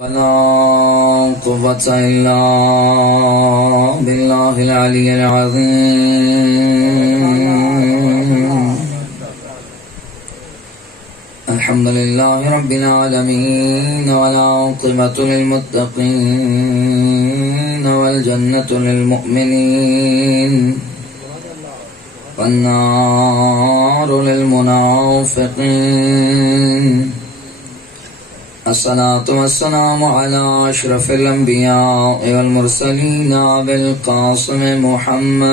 ولا قوة إلا بالله العلي العظيم. الحمد لله رب العالمين والعاقبة للمتقين والجنة للمؤمنين والنار للمنافقين. الصلاة والسلام على أشرف الأنبياء والمرسلين أبي القاسم محمد.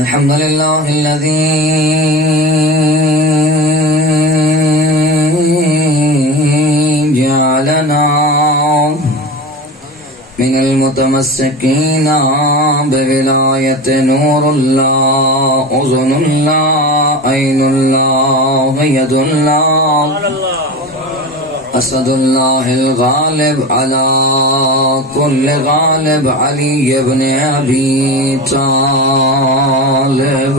الحمد لله الذي جعلنا من المتمسكين بولاية نور الله، أذن الله، عين الله، يد الله، أسد الله الغالب على كل غالب، علي بن أبي طالب.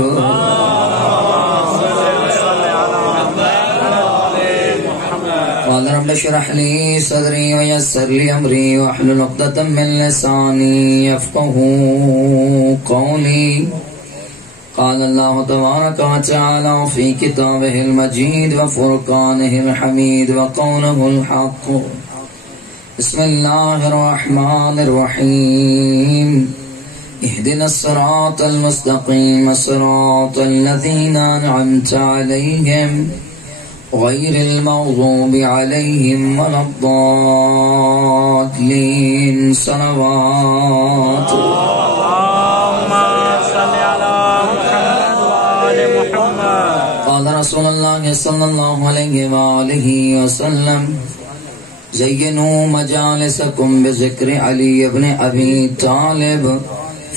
قال رب اشرح لي صدري ويسر لي أمري واحلل عقدة من لساني يفقهوا قولي. قال الله تبارك وتعالى في كتابه المجيد وفرقانه الحميد وقوله الحق. بسم الله الرحمن الرحيم. اهدنا الصراط المستقيم صراط الذين أنعمت عليهم غير المغضوب عليهم ولا الضالين. صلوات. اللهم صل على محمد وآل محمد. قال رسول الله صلى الله عليه وآله وسلم: زينوا مجالسكم بذكر علي بن أبي طالب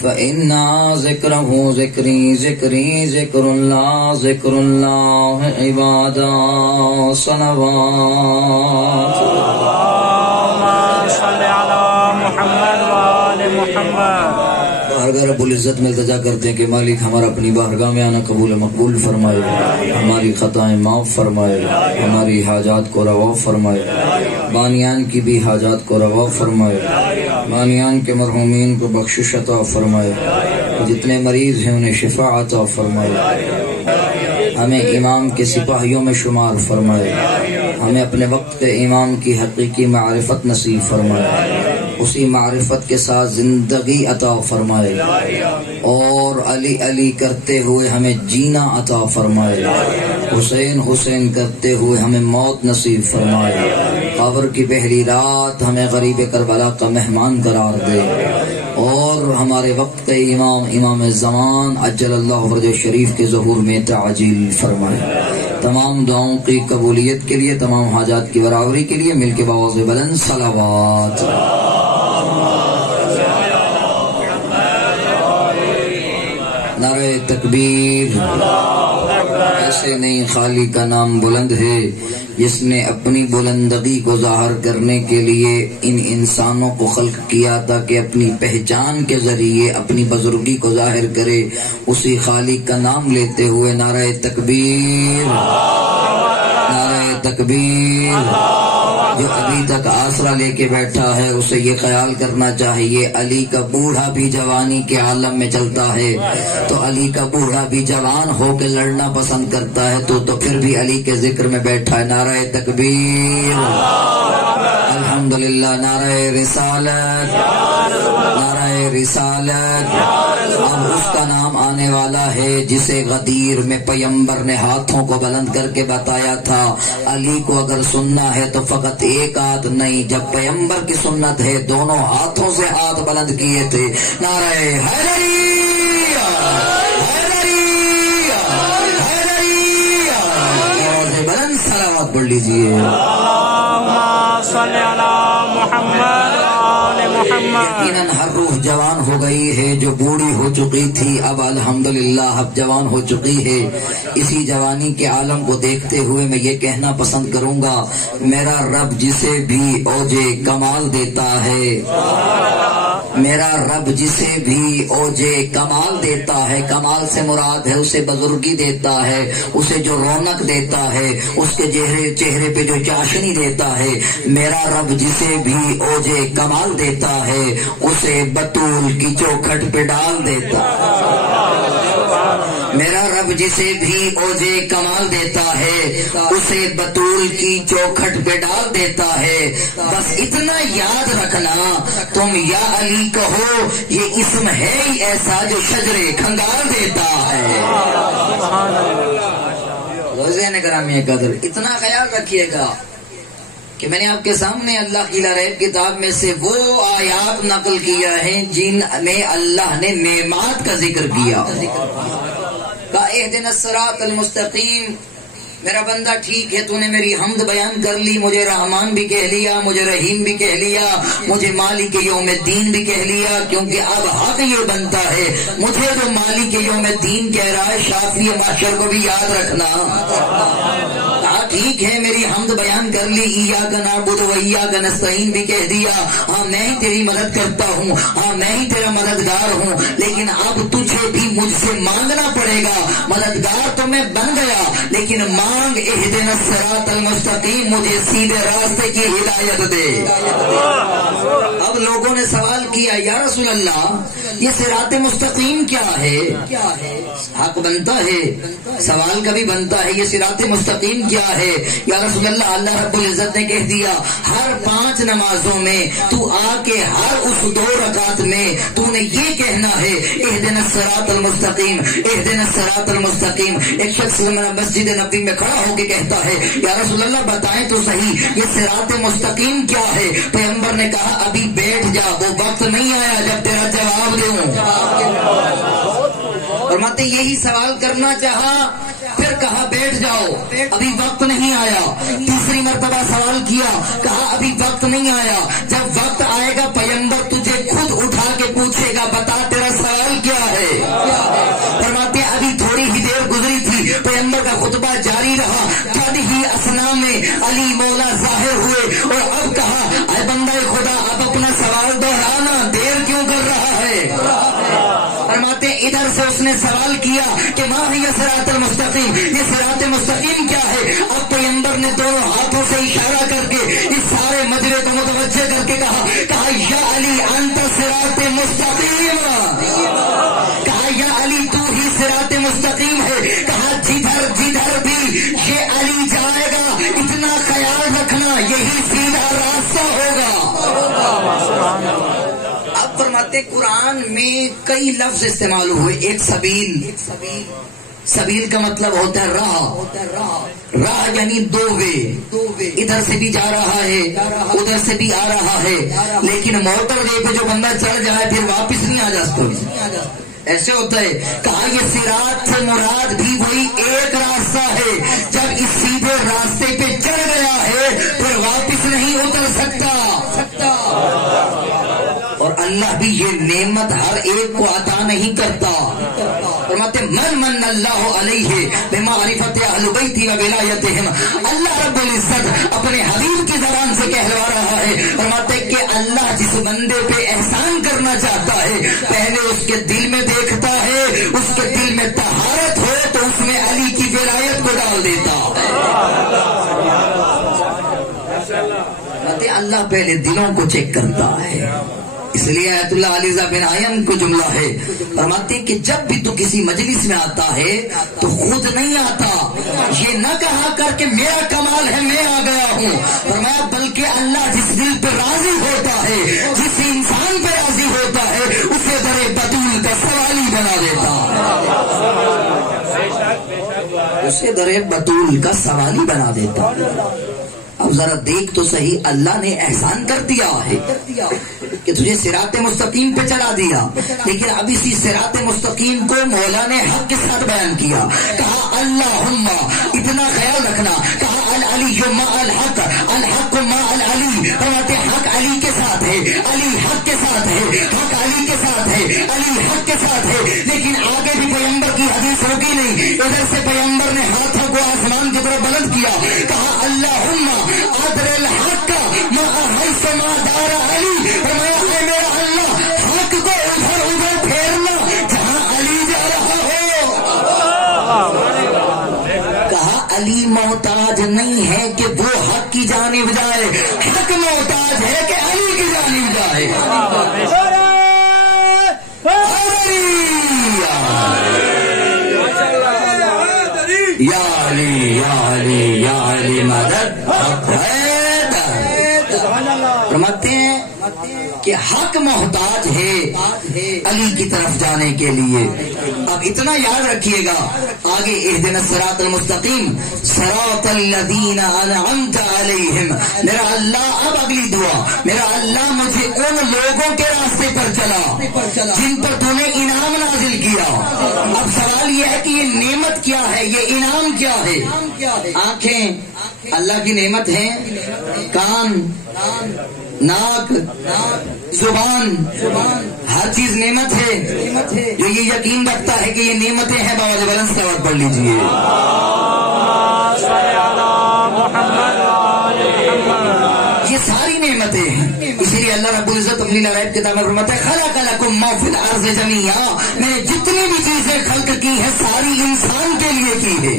فإن ذكره ذكري، ذكري ذكر الله، ذكر الله عبادا. صلوات. اللهم صل على محمد وآل محمد. بارگاہ رب العزت میں التجا کرتے ہیں کہ مالک ہمارا اپنی بارگاہ میں آنا قبول مقبول فرمائے، ہماری خطائیں معاف فرمائے، ہماری حاجات کو روا فرمائے، بانیان کی بھی حاجات کو روا فرمائے، بانیان کے مرحومین کو بخشش عطا فرمائے، جتنے مریض ہیں انہیں شفا عطا فرمائے، ہمیں امام کے سپاہیوں میں شمار فرمائے، ہمیں اپنے وقت کے امام کی حقیقی معرفت نصیب فرمائے، اسی معرفت کے ساتھ زندگی عطا فرمائے، اور علی علی کرتے ہوئے ہمیں جینا عطا فرمائے، حسین حسین کرتے ہوئے ہمیں موت نصیب فرمائے، قبر کی پہلی رات ہمیں غریب کربلا کا مہمان قرار دے، اور ہمارے وقت کے امام زمان عجل اللہ فرج شریف کے ظہور میں تعجیل فرمائے۔ تمام دعاؤں کی قبولیت کے لیے، تمام حاجات کی برابری کے لیے مل کے باوز بلند صلوات۔ نعرہ تکبیر۔ ایسے نہیں خالی کا نام بلند ہے جس نے اپنی بلندگی کو ظاہر کرنے کے لیے ان انسانوں کو خلق کیا تاکہ اپنی پہچان کے ذریعے اپنی بزرگی کو ظاہر کرے۔ اسی خالق کا نام لیتے ہوئے نعرہ تکبیر، نعرہ تکبیر۔ جو ابھی تک آسرا لے کے بیٹھا ہے اسے یہ خیال کرنا چاہیے علی کا بوڑھا بھی جوانی کے عالم میں چلتا ہے، تو علی کا بوڑھا بھی جوان ہو کے لڑنا پسند کرتا ہے، تو پھر بھی علی کے ذکر میں بیٹھا ہے۔ نعرہ تکبیر، الحمدللہ، نعرہ رسالت، نعرہ رسالت۔ اب اس کا نام آنے والا ہے جسے غدیر میں پیمبر نے ہاتھوں کو بلند کر کے بتایا تھا علی کو اگر سننا ہے تو فقط ایک ہاتھ نہیں، جب پیمبر کی سنت ہے دونوں ہاتھوں سے ہاتھ بلند کیے تھے۔ نعرہ حیدری، حیدری، حیدری، بلند صلوات پڑھ لیجیے۔ یقیناً ہر روح جوان ہو گئی ہے جو بوڑھی ہو چکی تھی، اب الحمدللہ اب جوان ہو چکی ہے۔ اسی جوانی کے عالم کو دیکھتے ہوئے میں یہ کہنا پسند کروں گا، میرا رب جسے بھی اوجے کمال دیتا ہے میرا رب جسے بھی اوجے کمال دیتا ہے، کمال سے مراد ہے اسے بزرگی دیتا ہے، اسے جو رونق دیتا ہے، اس کے چہرے پہ جو چاشنی دیتا ہے، میرا رب جسے بھی اوجے کمال دیتا ہے اسے بطول کی چوکھٹ پہ ڈال دیتا ہے۔ میرا رب جسے بھی اوجے کمال دیتا ہے اسے بطول کی چوکھٹ پہ ڈال دیتا ہے۔ بس اتنا یاد رکھنا، تم یا علی کہو، یہ اسم ہے ہی ایسا جو شجرے کھنگال دیتا ہے۔ روزین گرامی قدر، اتنا خیال رکھیے گا کہ میں نے آپ کے سامنے اللہ کی لا-ریب کتاب میں سے وہ آیات نقل کیا ہے جن میں اللہ نے نعمات کا ذکر کیا۔ اہدنا الصراط المستقیم، میرا بندہ ٹھیک ہے، تو نے میری حمد بیان کر لی، مجھے رحمان بھی کہہ لیا، مجھے رحیم بھی کہہ لیا، مجھے مالک یوم الدین بھی کہہ لیا، کیونکہ اب حق یہ بنتا ہے مجھے جو مالک یوم الدین کہہ رہا ہے شافی معاشر کو بھی یاد رکھنا۔ ٹھیک ہے، میری حمد بیان کر لی، ایاک نعبد و ایاک نستعین بھی کہہ دیا، ہاں میں ہی تیری مدد کرتا ہوں، ہاں میں ہی تیرا مددگار ہوں، لیکن اب تجھے بھی مجھ سے مانگنا پڑے گا۔ مددگار تو میں بن گیا، لیکن مانگ اہدنا الصراط المستقیم، مجھے سیدھے راستے کی ہدایت دے۔ اب لوگوں نے سوال کیا، یا رسول اللہ یہ صراط مستقیم کیا ہے؟ حق بنتا ہے، سوال کبھی بنتا ہے یہ صراط مستقیم کیا ہے؟ یا رسول اللہ، اللہ رب العزت نے کہہ دیا ہر 5 نمازوں میں تو آ کے ہر اس 2 رکعت میں تو نے یہ کہنا ہے اہدنا الصراط المستقیم، اہدنا الصراط المستقیم۔ ایک شخص مسجد نبوی میں کھڑا ہو کے کہتا ہے، یا رسول اللہ بتائیں تو صحیح یہ صراط مستقیم کیا ہے؟ پیغمبر نے کہا ابھی بیٹھ جا، وہ وقت نہیں آیا جب تیرا جواب دوں۔ فرماتے یہی سوال کرنا چاہا، پھر کہا بیٹھ جاؤ، ابھی وقت نہیں آیا۔ تیسری مرتبہ سوال کیا، کہا ابھی وقت نہیں آیا، جب وقت آئے گا پیغمبر تجھے خود اٹھا کے پوچھے گا بتا تیرا سوال کیا ہے۔ فرماتے ابھی تھوڑی ہی دیر گزری تھی، پیغمبر کا خطبہ جاری رہا، جب ہی اسنا میں علی مولا ظاہر ہوئے اور اب کہا اے بندہ خدا اب اپنا سوال دہرانا، دیر کیوں کر رہا ہے؟ فرماتے ادھر سے اس نے سوال کیا کہ ما ہی صراط المستقیم، یہ صراط مستقیم کیا ہے؟ اب پیغمبر نے دونوں ہاتھوں سے اشارہ کر کے اس سارے مجرے کو متوجہ کر کے کہا یا علی انت صراط مستقیم، کہا یا علی تو ہی صراط مستقیم ہے، کہا جدھر جدھر بھی یہ علی جائے گا اتنا خیال رکھنا یہی سیدھا راستہ ہوگا۔ اب فرماتے قرآن میں کئی لفظ استعمال ہوئے، ایک سبیل، سبیل کا مطلب ہوتا ہے راہ، راہ یعنی 2 وے، ادھر سے بھی جا رہا ہے ادھر سے بھی آ رہا ہے، لیکن موٹر وے پہ جو بندہ چڑھ جائے پھر واپس نہیں آ جاتا، ایسے ہوتا ہے۔ کہا یہ صراط سے مراد بھی وہی ایک راستہ ہے، جب اس سیدھے راستے پہ چڑھ گیا ہے پھر واپس نہیں اتر سکتا، اور اللہ بھی یہ نعمت ہر ایک کو عطا نہیں کرتا۔ فرماتے من اللہ علیہ بمعرفت اہل بیتی و ولایتہم، اللہ رب العزت اپنے حبیب کی زبان سے کہلوا رہا ہے، فرماتے کہ اللہ جس بندے پہ احسان کرنا چاہتا ہے پہلے اس کے دل میں دیکھتا ہے، اس کے دل میں طہارت ہو تو اس میں علی کی ولایت کو ڈال دیتا ہے۔ اللہ پہلے دلوں کو چیک کرتا ہے، اس لیے آیت اللہ علیزہ بن آیم کو جملہ ہے، فرماتے کہ جب بھی تو کسی مجلس میں آتا ہے تو خود نہیں آتا، یہ نہ کہا کر کہ میرا کمال ہے میں آ گیا ہوں، فرمایا بلکہ اللہ جس دل پہ راضی ہوتا ہے، جس انسان پہ راضی ہوتا ہے اسے در بطول کا سوالی بنا دیتا ہے، اسے در بطول کا سوالی بنا دیتا۔ اب ذرا دیکھ تو صحیح، اللہ نے احسان کر دیا ہے کہ تجھے صراط مستقیم پہ چلا دیا، لیکن اب اسی صراط مستقیم کو مولا نے حق کے ساتھ بیان کیا، کہا اللہم، اتنا خیال رکھنا، کہا العلی مع الحق، الحق مع العلی، فرماتے حق علی کے ساتھ ہے، علی حق کے ساتھ ہے، حق علی کے ساتھ ہے، علی حق کے ساتھ ہے، لیکن آگے بھی پیغمبر کی حدیث رکی نہیں، ادھر سے پیغمبر نے ہاتھوں کو آسمان کی طرف بلند کیا، کہا اللہم ادر الحق مع حیث ما دار علی، فرمایا اے میرا اللہ علی محتاج نہیں ہے کہ وہ حق کی جانب جائے، حق محتاج ہے کہ علی کی جانب جائے. یا علی یا علی یا علی مدد. فرماتے ہیں کہ حق محتاج ہے علی کی طرف جانے کے لیے. اب اتنا یاد رکھیے گا آگے اہدنا الصراط المستقیم صراط الذین انعمت علیہم. میرا اللہ، اب اگلی دعا، میرا اللہ مجھے ان لوگوں کے راستے پر چلا جن پر تو نے انعام نازل کیا. اب سوال یہ ہے کہ یہ نعمت کیا ہے، یہ انعام کیا ہے؟ آنکھیں اللہ کی نعمت ہیں، کان، ناک، زبان، ہر چیز نعمت ہے. جو یہ یقین رکھتا ہے کہ یہ نعمتیں ہیں باوجہ بلند سے پڑھ لیجیے. یہ ساری نعمتیں ہیں. اسی لیے اللہ رب العزت اپنی لڑائب کتاب میں فرماتا ہے خلق لکم ما فی الارض جمیعا، میں نے جتنی بھی چیزیں خلق کی ہیں ساری انسان کے لیے کی ہے.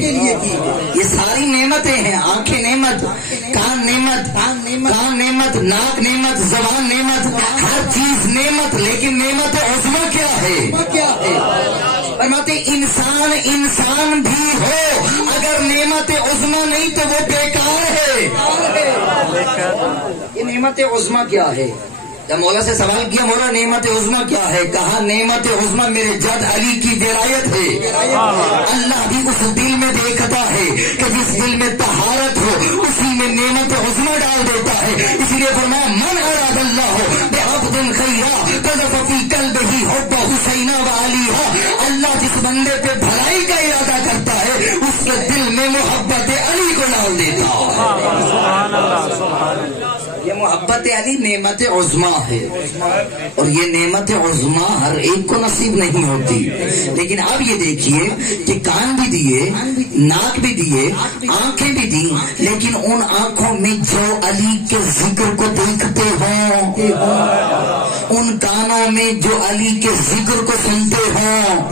یہ ساری نعمتیں ہیں. آنکھیں نعمت، کان نعمت، کان نعمت، ناک نعمت، زبان نعمت، ہر چیز نعمت. لیکن نعمت عظمی کیا ہے؟ فرماتے انسان بھی ہو اگر نعمت عظمی نہیں تو وہ بیکار ہے. یہ نعمت عظمی کیا ہے؟ جب مولا سے سوال کیا مولا نعمت عظمی کیا ہے، کہا نعمت عظمی میرے جد علی کی ولایت ہے. اللہ بھی اس دل میں دیکھتا ہے کہ جس دل میں طہارت ہو اسی میں نعمت عظمی ڈال دیتا ہے. اسی لیے فرمایا من اراد اللہ بعبد خیرا قذف فی قلبہ حب حسین وعلیہ. اللہ جس بندے پہ بھلائی کا ارادہ کرتا ہے اس کے دل میں محبت علی کو ڈال دیتا ہے. یہ محبت علی نعمت عظمی ہے، اور یہ نعمت عظمی ہر ایک کو نصیب نہیں ہوتی. لیکن اب یہ دیکھیے کہ کان بھی دیے، ناک بھی دیے، آنکھیں بھی دی، لیکن ان آنکھوں میں جو علی کے ذکر کو دیکھتے ہوں، ان کانوں میں جو علی کے ذکر کو سنتے ہوں.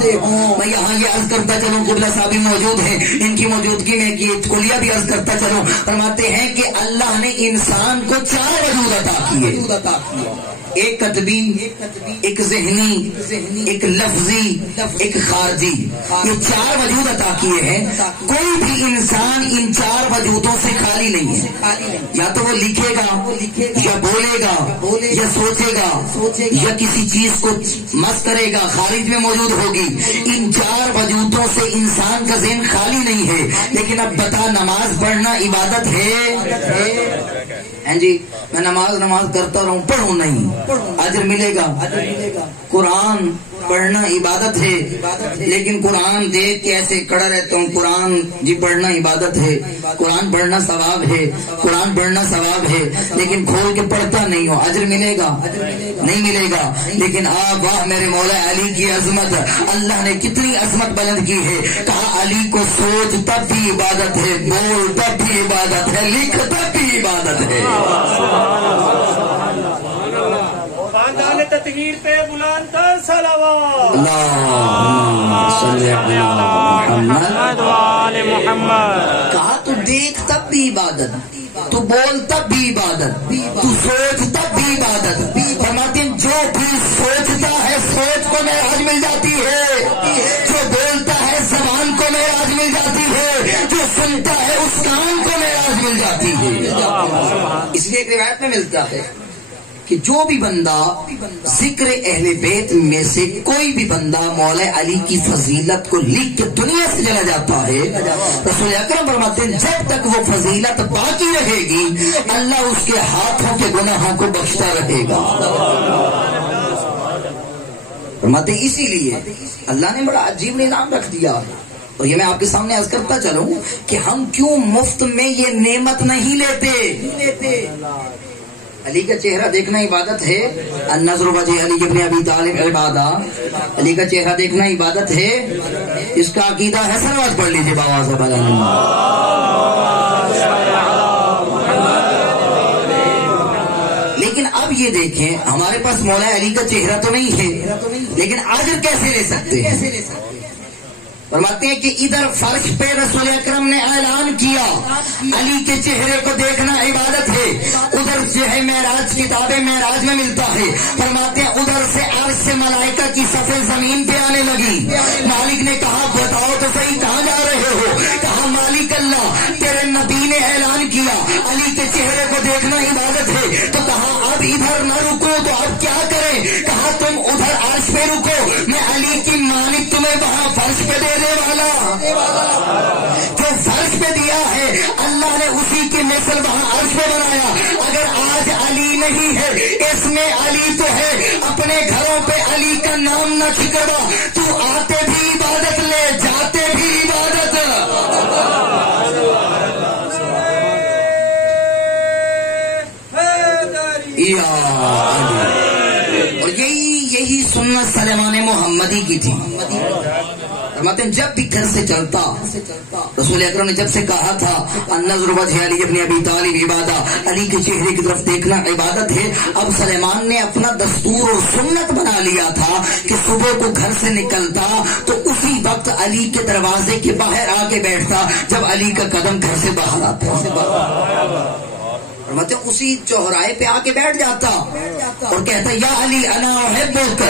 میں یہاں یہ عرض کرتا چلوں، قبلہ صاحب بھی موجود ہیں، ان کی موجودگی میں یہ کلیہ بھی عرض کرتا چلوں. فرماتے ہیں کہ اللہ نے انسان کو چار وجود عطا کیے، ایک قطبی، ایک ذہنی، ایک لفظی، ایک خارجی. یہ چار وجود عطا کیے ہیں. کوئی بھی انسان ان چار وجودوں سے خالی نہیں ہے. یا تو وہ لکھے گا، یا بولے گا، یا سوچے گا، یا کسی چیز کو مس کرے گا، خارج میں موجود ہوگی. ان چار وجودوں سے انسان کا ذہن خالی نہیں ہے. لیکن اب بتا نماز پڑھنا عبادت ہے؟ جی میں نماز کرتا رہوں، پڑھوں نہیں، اجر ملے گا. قرآن پڑھنا عبادت ہے، لیکن قرآن دیکھ کے ایسے کڑا رہتا ہوں. قرآن جی پڑھنا عبادت ہے، قرآن پڑھنا ثواب ہے، قرآن پڑھنا ثواب ہے، لیکن کھول کے پڑھتا نہیں ہو، اجر ملے گا؟ نہیں ملے گا. لیکن آپ واہ میرے مولا علی کی عظمت، اللہ نے کتنی عظمت بلند کی ہے. کہا علی کو سوچ تب بھی عبادت ہے، بول تب بھی عبادت ہے، لکھ تب بھی عبادت ہے. تطہیر پہ بلند تر صلوات. اللہم صلی علی محمد وآل محمد. کہا تو دیکھ تب بھی عبادت، تو بول تب بھی عبادت، تو سوچ تب بھی عبادت. فرماتے ہیں جو بھی سوچتا ہے سوچ کو معراج مل جاتی ہے، جو بولتا ہے زبان کو معراج مل جاتی ہے، جو سنتا ہے اس کان کو معراج مل جاتی ہے. اس لیے ایک روایت میں ملتا ہے کہ جو بھی بندہ ذکر اہل بیت میں سے کوئی بھی بندہ مولا علی کی فضیلت کو لکھ کے دنیا سے چلا جاتا ہے، رسول اکرم فرماتے ہیں جب تک وہ فضیلت باقی رہے گی اللہ اس کے ہاتھوں کے گناہوں کو بخشتا رہے گا. فرماتے ہیں اسی لیے اللہ نے بڑا عجیب نظام رکھ دیا. اور یہ میں آپ کے سامنے عرض کرتا چلوں کہ ہم کیوں مفت میں یہ نعمت نہیں لیتے. علی کا چہرہ دیکھنا عبادت ہے. النظر وجہ علی ابن ابی طالب عبادہ. علی کا چہرہ دیکھنا عبادت ہے. اس کا عقیدہ ہے، سلوات پڑھ لیجیے بابا سے بلند. لیکن اب یہ دیکھیں ہمارے پاس مولا علی کا چہرہ تو نہیں ہے، لیکن اجر کیسے لے سکتے ہیں؟ فرماتے ہیں کہ ادھر فرش پہ رسول اکرم نے اعلان کیا علی کے چہرے کو دیکھنا عبادت ہے، ادھر جو ہے معراج کتاب معراج میں ملتا ہے. فرماتے ہیں ادھر سے عرش سے ملائکہ کی صفیں زمین پہ آنے لگی. مالک نے کہا بتاؤ تو صحیح کہاں جا رہے ہو؟ کہا مالک اللہ تیرے نبی نے اعلان کیا علی کے چہرے کو دیکھنا عبادت ہے. تو کہا اب ادھر نہ رکو تو اب کیا کریں؟ کہا تم ادھر عرش پہ رکو، میں علی کی مالک تمہیں وہاں فرش پہ دینے والا. جو فرش پہ دیا ہے اللہ نے اسی کی مثل وہاں عرش پہ بنایا. اگر آج علی نہیں ہے اس میں علی تو ہے، اپنے گھروں پہ علی کا نام نہ ٹھکروا. تو آتے بھی عبادت لے جاتے بھی عبادت. اور یہی سنت سلیمان محمدی کی تھی. فرماتے ہیں جب بھی گھر سے چلتا رسول اکرم نے جب سے کہا تھا النظر وجہ علی ابن ابی طالب عبادت، علی کے چہرے کی طرف دیکھنا عبادت ہے. اب سلیمان نے اپنا دستور اور سنت بنا لیا تھا کہ صبح کو گھر سے نکلتا تو اسی وقت علی کے دروازے کے باہر آ کے بیٹھتا جب علی کا قدم گھر سے باہر آتا. مطلب اسی چوراہے پہ آ کے بیٹھ جاتا اور کہتا یا علی انا احبک.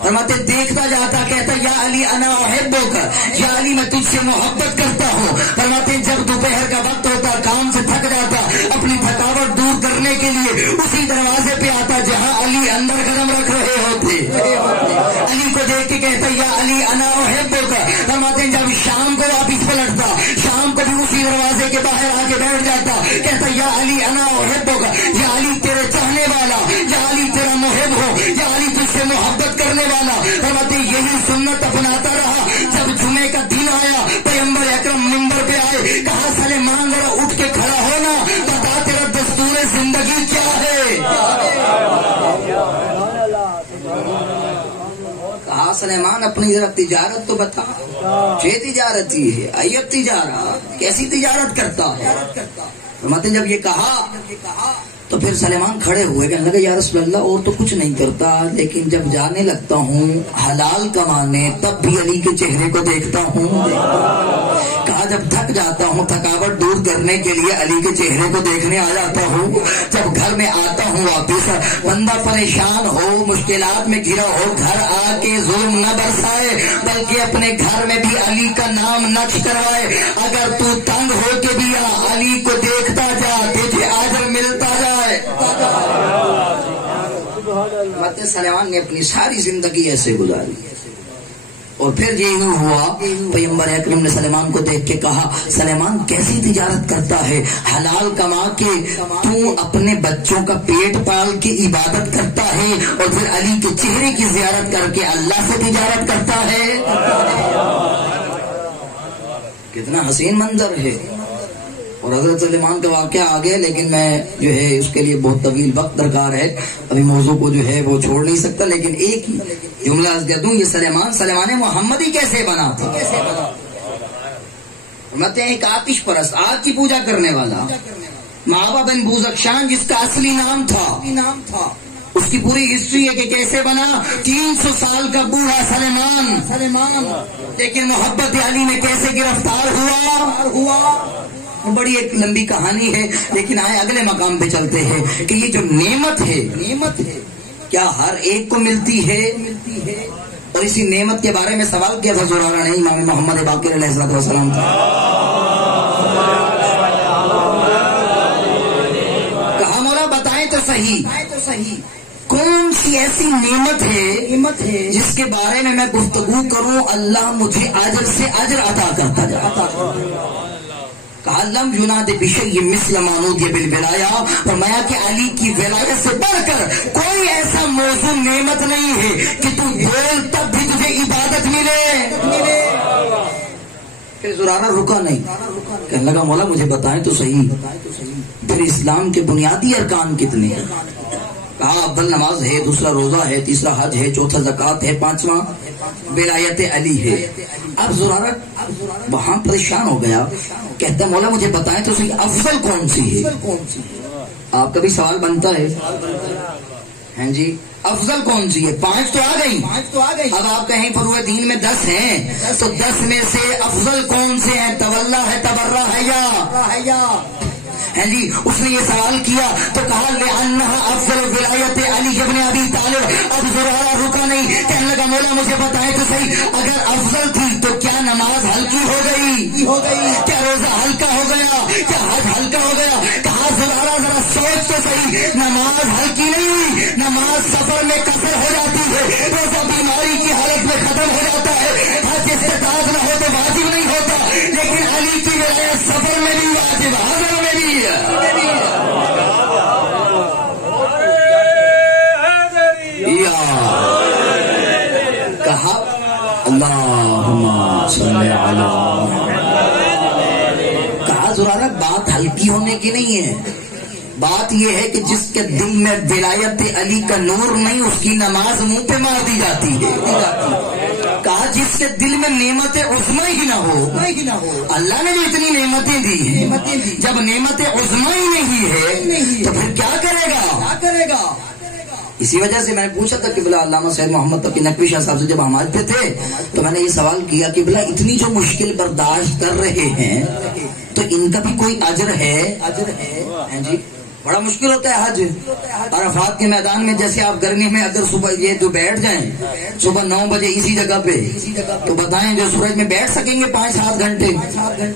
اور مطلب دیکھتا جاتا کہتا یا علی انا احبک، یا علی میں تجھ سے محبت کرتا ہوں. فرماتے ہیں جب دوپہر کا وقت ہوتا کام سے تھک جاتا اپنی تھکاوٹ دور کرنے کے لیے اسی دروازے پہ آتا جہاں علی اندر قدم رکھ رہے ہوتے. علی کو دیکھ کے کہتا یا علی انا احبک. فرماتے ہیں جب شام کو واپس پلٹتا شام کو بھی اسی دروازے کے باہر آ کے بیٹھ جاتا کہتا یا علی انا احبک، یا علی تیرے چاہنے والا، یا علی تیرا محب ہو، یا علی تجھ سے محبت کرنے والا. فرماتے ہیں یہی سنت اپناتا رہا. جب جمعے کا دن آیا پیغمبر اکرم منبر پہ آئے، کہا سلیمان ذرا اٹھ کے کھڑا ہونا، بتا تیرا دستور زندگی کیا ہے. کہا سلیمان اپنی ذرا تجارت تو بتا. یہ تجارت ہی ہے، ایب تجارت، کیسی تجارت کرتا ہے. فرماتے ہیں جب یہ کہا تو پھر سلیمان کھڑے ہوئے کہنے لگے یا رسول اللہ اور تو کچھ نہیں کرتا، لیکن جب جانے لگتا ہوں حلال کمانے تب بھی علی کے چہرے کو دیکھتا ہوں. کہا جب تھک جاتا ہوں تھکاوٹ دور کرنے کے لیے علی کے چہرے کو دیکھنے آ جاتا ہوں. جب گھر میں آتا ہوں واپس بندہ پریشان ہو مشکلات میں گھرا ہو گھر آ کے ظلم نہ برسائے بلکہ اپنے گھر میں بھی علی کا نام نہ کروائے. اگر تو تنگ ہو کے بھی علی کو دیکھتا جا تجھے اجر ملتا جائے. سلیمان نے اپنی ساری زندگی ایسے گزاری. اور پھر یہ ہوا پیغمبر اکرم نے سلیمان کو دیکھ کے کہا سلیمان کیسی تجارت کرتا ہے، حلال کما کے تو اپنے بچوں کا پیٹ پال کے عبادت کرتا ہے اور پھر علی کے چہرے کی زیارت کر کے اللہ سے تجارت کرتا ہے. کتنا حسین منظر ہے. اور حضرت سلیمان کا واقعہ آگے لیکن میں جو ہے اس کے لیے بہت طویل وقت درکار ہے، ابھی موضوع کو جو ہے وہ چھوڑ نہیں سکتا. لیکن ایک جملہ کہہ دوں یہ سلیمان محمدی کیسے بنا تھا. فرماتے ہیں ایک آتش پرست آگ کی پوجا کرنے والا معابہ بن بوزخشان جس کا اصلی نام تھا، اس کی پوری ہسٹری ہے کہ کیسے بنا. 300 سال کا بوڑھا سلیمان لیکن محبت علی میں کیسے گرفتار ہوا. بڑی ایک لمبی کہانی ہے لیکن آئے اگلے مقام پہ چلتے ہیں کہ یہ جو نعمت ہے کیا ہر ایک کو ملتی ہے. اور اسی نعمت کے بارے میں سوال کیا تھا زرارہ نے امام محمد باقر علیہ السلام تھا. کہا مولا بتائیں تو صحیح کون سی ایسی نعمت ہے جس کے بارے میں میں گفتگو کروں اللہ مجھے اجر سے اجر عطا کرتا جائے. کہا لم یناد بشیء مثل ما نودی بالولایا. فرمایا کہ علی کی ولایت سے بڑھ کر کوئی ایسا موضوع نعمت نہیں ہے کہ تو بول تب بھی تجھے عبادت ملے. پھر زرارہ رکا نہیں، کہنے لگا مولا مجھے بتائیں تو صحیح پھر اسلام کے بنیادی ارکان کتنے ہیں. کہا اول نماز ہے، دوسرا روزہ ہے، تیسرا حج ہے، چوتھا زکوٰۃ ہے، پانچواں ولایت علی ہے. اب زرارہ وہاں پریشان ہو گیا، کہتا مولا مجھے بتائیں تو صحیح افضل کون سی ہے. آپ کا بھی سوال بنتا ہے ہیں جی افضل کون سی ہے؟ 5 تو آ گئی. اب آپ کہیں فروع دین میں 10 ہیں تو 10 میں سے افضل کون سے ہیں؟ تولا ہے، تبرہ ہے یا ہے جی. اس نے یہ سوال کیا تو کہا لأنها افضل ولایت علی ابن ابی طالب. اب زرارہ رکا نہیں، کہنے لگا مولا مجھے بتائیں تو صحیح، اگر افضل تھی تو کیا نماز ہلکی ہو گئی؟ کیا روزہ ہلکا ہو گیا؟ کیا حج ہلکا ہو گیا؟ کہا زرارہ ذرا سوچ تو صحیح، نماز ہلکی نہیں ہوئی، نماز سفر میں قصر ہو جاتی ہے، روزہ بیماری کی حالت میں ختم ہو جاتا ہے، حج استطاعت نہ ہو تو واجب نہیں ہوتا، لیکن علی کی ولایت سفر میں بھی واجب، حاضر میں بھی ہے. کہا اللہم صلی علی محمد. کہا زرارہ بات ہلکی ہونے کی نہیں ہے، بات یہ ہے کہ جس کے دل میں ولایت علی کا نور نہیں اس کی نماز منہ پہ مار دی جاتی ہے. کہا جس کے دل میں نعمت عظمی ہی نہ ہو، اللہ نے جو اتنی نعمتیں دی ہیں، جب نعمت عظمی ہی نہیں ہے تو پھر کیا کرے گا؟ اسی وجہ سے میں نے پوچھا تھا کہ بلا علامہ سید محمد تقی نقوی شاہ صاحب سے جب ہمارے پہ تھے تو میں نے یہ سوال کیا کہ بلا اتنی جو مشکل برداشت کر رہے ہیں تو ان کا بھی کوئی اجر ہے؟ جی بڑا مشکل ہوتا ہے حج. عرفات کے میدان میں جیسے آپ گرمی میں اگر صبح یہ جو بیٹھ جائیں صبح 9 بجے اسی جگہ پہ تو بتائیں جو سورج میں بیٹھ سکیں گے 5-7 گھنٹے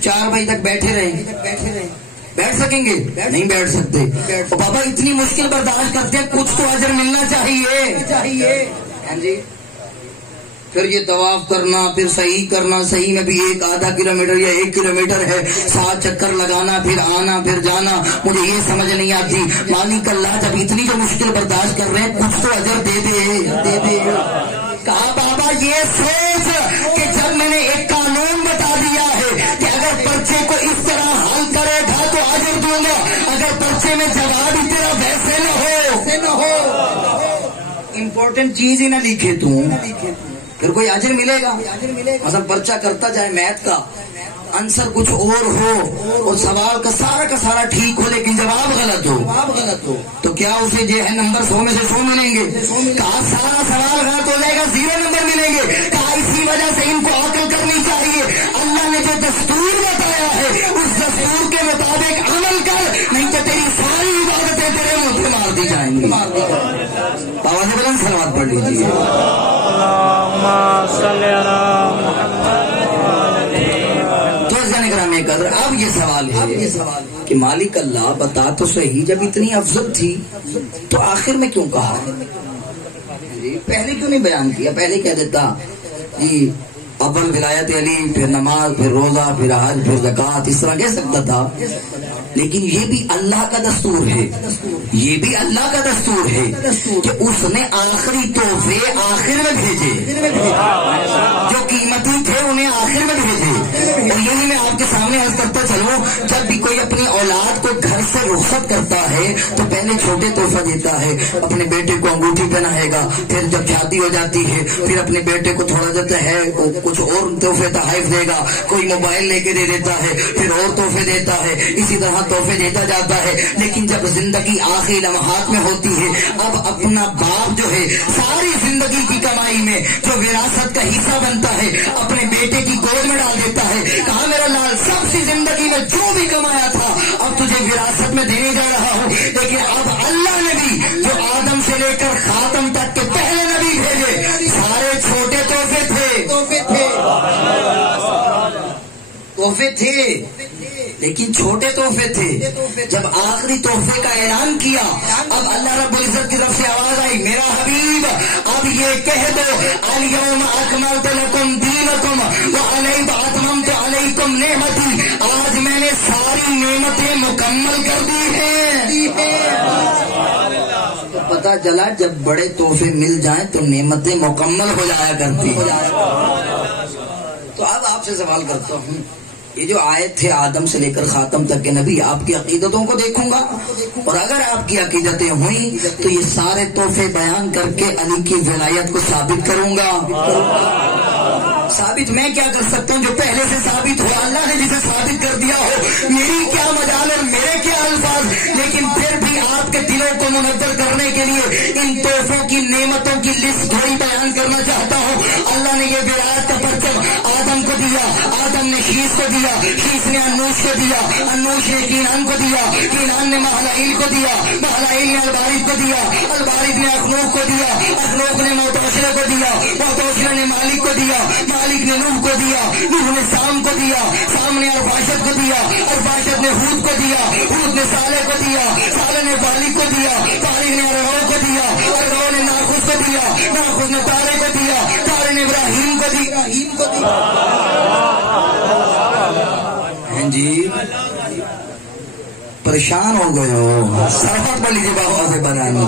4 بجے تک بیٹھے رہیں؟ بیٹھ سکیں گے؟ نہیں بیٹھ سکتے. تو بابا اتنی مشکل برداشت کرتے ہیں، کچھ تو اجر ملنا چاہیے. جی پھر یہ طواف کرنا، پھر صحیح کرنا، صحیح میں بھی 1-آدھا کلومیٹر یا 1 کلومیٹر ہے، 7 چکر لگانا، پھر آنا پھر جانا. مجھے یہ سمجھ نہیں آتی مالک اللہ جب اتنی جو مشکل برداشت کر رہے ہیں کچھ تو اجر دے دے. کہا بابا یہ سوچ کہ جب میں نے ایک قانون بتا دیا ہے کہ اگر پرچے کو اس طرح حل کرے گا تو اجر دوں گا، اگر پرچے میں جواب اس طرح ویسے نہ ہو، امپورٹنٹ چیز ہی نہ لکھے تو پھر کوئی اجر ملے گا؟ مثلا پرچہ کرتا جائے میتھ کا، آنسر کچھ اور ہو اور سوال کا سارا ٹھیک ہو لیکن جواب غلط ہو تو کیا اسے جو ہے نمبر 100 میں سے 100 ملیں گے؟ کہا سارا سوال غلط ہو جائے گا 0 نمبر ملیں گے. کہا اسی وجہ سے ان کو عقل کرنی چاہیے، اللہ نے جو دستور بتایا ہے اس دستور کے مطابق عمل کر، نہیں تو تیری ساری عبادتیں تیرے منہ پہ مار دی جائیں گی. بابا سے بلند صلوات پڑھ لیجیے. اب یہ سوال ہے کہ مالک اللہ بتا تو صحیح، جب اتنی افضل تھی تو آخر میں کیوں کہا؟ پہلے کیوں نہیں بیان کیا؟ پہلے کہہ دیتا جی اول ولایت علی، پھر نماز، پھر روزہ، پھر حج، پھر زکوٰۃ، اس طرح کہہ سکتا تھا. لیکن یہ بھی اللہ کا دستور ہے، یہ بھی اللہ کا دستور ہے کہ اس نے آخری تحفے آخر میں بھیجے، جو قیمتی تھے انہیں آخر میں بھیجے. اور یہی میں آپ کے سامنے عرض کرتا چلوں، جب بھی کوئی اپنی اولاد کو گھر سے رخصت کرتا ہے تو پہلے چھوٹے تحفہ دیتا ہے، اپنے بیٹے کو انگوٹھی پہنائے گا، پھر جب شادی ہو جاتی ہے پھر اپنے بیٹے کو تھوڑا دیتا ہے، کچھ اور تحفے تحائف دے گا، کوئی موبائل لے کے دے دیتا ہے، پھر اور تحفے دیتا ہے، اسی طرح تحفے دیتا جاتا ہے. لیکن جب زندگی آخری لمحات میں ہوتی ہے اب اپنا باپ جو ہے ساری زندگی کی کمائی میں جو وراثت کا حصہ بنتا ہے اپنے بیٹے کی گود میں ڈال دیتا ہے. کہا میرا لال سب سی زندگی میں جو بھی کمایا تھا اب تجھے وراثت میں دینے جا رہا ہوں. لیکن اب اللہ نے بھی جو آدم سے لے کر خاتم تک کے پہلے نبی بھیجے سارے چھوٹے تحفے تھے لیکن چھوٹے تحفے تھے. جب آخری تحفے کا اعلان کیا اب اللہ رب العزت کی طرف سے آواز آئی میرا حبیب اب یہ کہہ دو الیوم اکملت لکم دینکم واتممت علیکم نعمتی، آج میں نے ساری نعمتیں مکمل کر دی ہیں. پتا چلا جب بڑے تحفے مل جائیں تو نعمتیں مکمل ہو جایا کرتی. تو اب آپ سے سوال کرتا ہوں، یہ جو آیت تھے آدم سے لے کر خاتم تک کے نبی، آپ کی عقیدتوں کو دیکھوں گا اور اگر آپ کی عقیدتیں ہوئیں تو یہ سارے تحفے بیان کر کے علی کی ولایت کو ثابت کروں گا. ثابت میں کیا کر سکتا ہوں؟ جو پہلے سے ثابت ہو، اللہ نے جسے ثابت کر دیا ہو، میری کیا مجال اور میرے کیا الفاظ. لیکن پھر بھی آپ کے دل و دلوں کو منور کرنے کے لیے ان تحفوں کی نعمتوں کی لسٹ تھوڑی بیان کرنا چاہتا ہوں. اللہ نے یہ ولایت کا پرچم آدم کو دیا, آدم نے شیش کو دیا, شیش نے انوش کو دیا, انوش نے کینان کو دیا, کینان نے مہلائیل کو دیا, مہلائیل نے البارد کو دیا, البارد نے اخنوخ کو دیا, اخنوخ نے موتوشرہ کو دیا, موتوشرہ نے مالک کو دیا, مالک نے نوح کو دیا, نوح نے سام کو دیا, سام نے ارفاشد کو دیا, ارفاشد نے ہود کو دیا, ہود نے صالح کو دیا, صالح نے بالغ کو دیا, بالغ نے ارغو کو دیا, ارغو نے ناخوس کو دیا, ناخوس نے تارے کو دیا, تارے نے ابراہیم کو دیا. جی پریشان ہو گئے ہو, سرفت بولی جی بابا سے بنانا.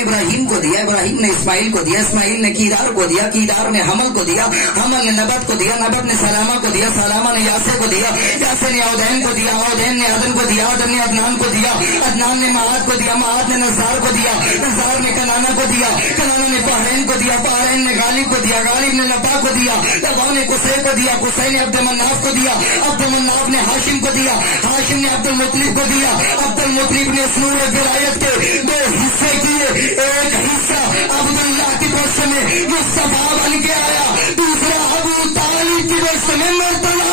ابراہیم کو دیا, ابراہیم نے اسماعیل کو دیا, اسماعیل نے کیدار کو دیا, کیدار نے حمل کو دیا, حمل نے نبت کو دیا, نبت نے سلامہ کو دیا, سلامہ نے یاسے کو دیا, یاسے نے عودین کو دیا, عودین نے عدن کو دیا, عدن نے عدنان کو دیا, عدنان نے معاد کو دیا, معاد نے نزار کو دیا, نزار نے کنانا کو دیا, کنانا نے پہرین کو دیا, پہرین نے غالب کو دیا, غالب نے لبا کو دیا, لبا نے قصے کو دیا, قصے نے عبد مناف کو دیا, عبد مناف نے ہاشم کو دیا, ہاشم نے عبد المطلب کو دیا, عبد المطلب نے سنور ولایت کے دو حصے کیے, ایک حصہ عبداللہ کی بخش میں مصطفیٰ بن کے آیا, دوسرا ابو طالب کی بخش میں مرتضیٰ.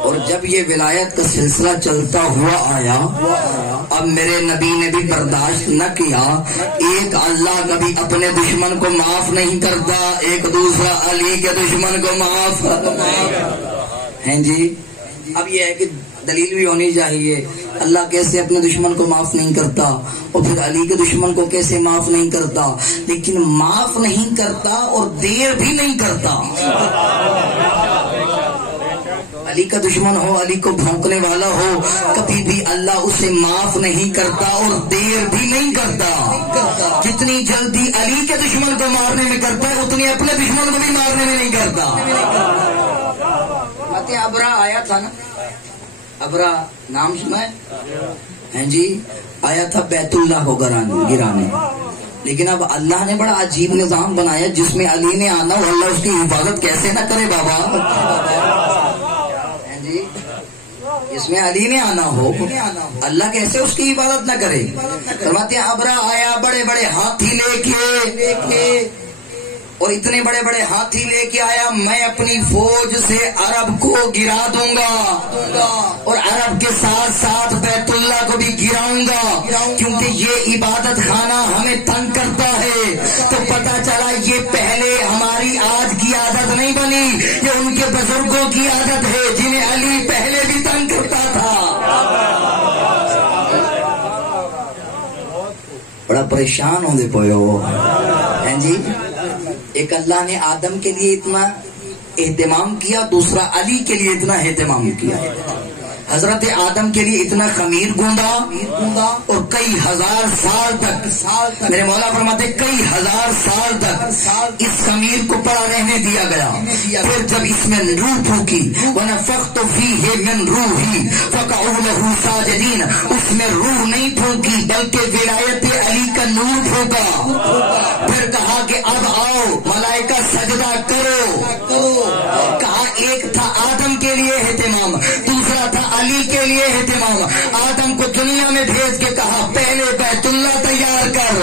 اور جب یہ ولایت کا سلسلہ چلتا ہوا آیا, اب میرے نبی نے بھی برداشت نہ کیا. ایک اللہ کبھی اپنے دشمن کو معاف نہیں کرتا, ایک دوسرا علی کے دشمن کو معاف ہیں. جی اب یہ ہے کہ دلیل بھی ہونی چاہیے, اللہ کیسے اپنے دشمن کو معاف نہیں کرتا اور پھر علی کے دشمن کو کیسے معاف نہیں کرتا, لیکن معاف نہیں کرتا اور دیر بھی نہیں کرتا. علی کا دشمن ہو, علی کو بھونکنے والا ہو, کبھی بھی اللہ اسے معاف نہیں کرتا اور دیر بھی نہیں کرتا. جتنی جلدی علی کے دشمن کو مارنے میں کرتا ہے اتنی اپنے دشمن کو بھی مارنے میں نہیں کرتا. ابرا آیا تھا نا, ابرا نام سنا ہے جی, آیا تھا بیت اللہ کو گرانے, لیکن اب اللہ نے بڑا عجیب نظام بنایا جس میں علی نے آنا ہو, اللہ اس کی حفاظت کیسے نہ کرے بابا جی, اس میں علی نے آنا ہو, اللہ کیسے اس کی حفاظت نہ کرے. فرماتے ہیں ابرا آیا بڑے بڑے ہاتھی لے کے, اور اتنے بڑے بڑے ہاتھی لے کے آیا, میں اپنی فوج سے عرب کو گرا دوں گا اور عرب کے ساتھ ساتھ بیت اللہ کو بھی گراؤں گا, کیونکہ یہ عبادت خانہ ہمیں تنگ کرتا ہے. تو پتہ چلا یہ پہلے ہماری آج کی عادت نہیں بنی, یہ ان کے بزرگوں کی عادت ہے جنہیں علی پہلے بھی تنگ کرتا تھا. بڑا پریشان ہوندے پوئے ہو ہیں جی. ایک اللہ نے آدم کے لیے اتنا اہتمام کیا, دوسرا علی کے لیے اتنا اہتمام کیا. حضرت آدم کے لیے اتنا خمیر گوندا اور کئی ہزار سال تک, میرے مولا فرماتے کئی ہزار سال تک اس خمیر کو پڑا رہنے دیا گیا. پھر جب اس میں روح پھونکی, وَنَفَخْتُ فِيهِ مِنْ رُوحِي فَقَعُوا لَهُ سَاجِدِينَ, اس میں روح نہیں پھونکی بلکہ ولایت علی کا نور پھونکا. پھر کہا کہ اب آؤ ملائکہ سجدہ کرو. کہا ایک تھا آدم کے لیے اہتمام, دوسرا تھا علی کے لیے اہتمام. آدم کو دنیا میں بھیج کے کہا پہلے بیت اللہ تیار کر,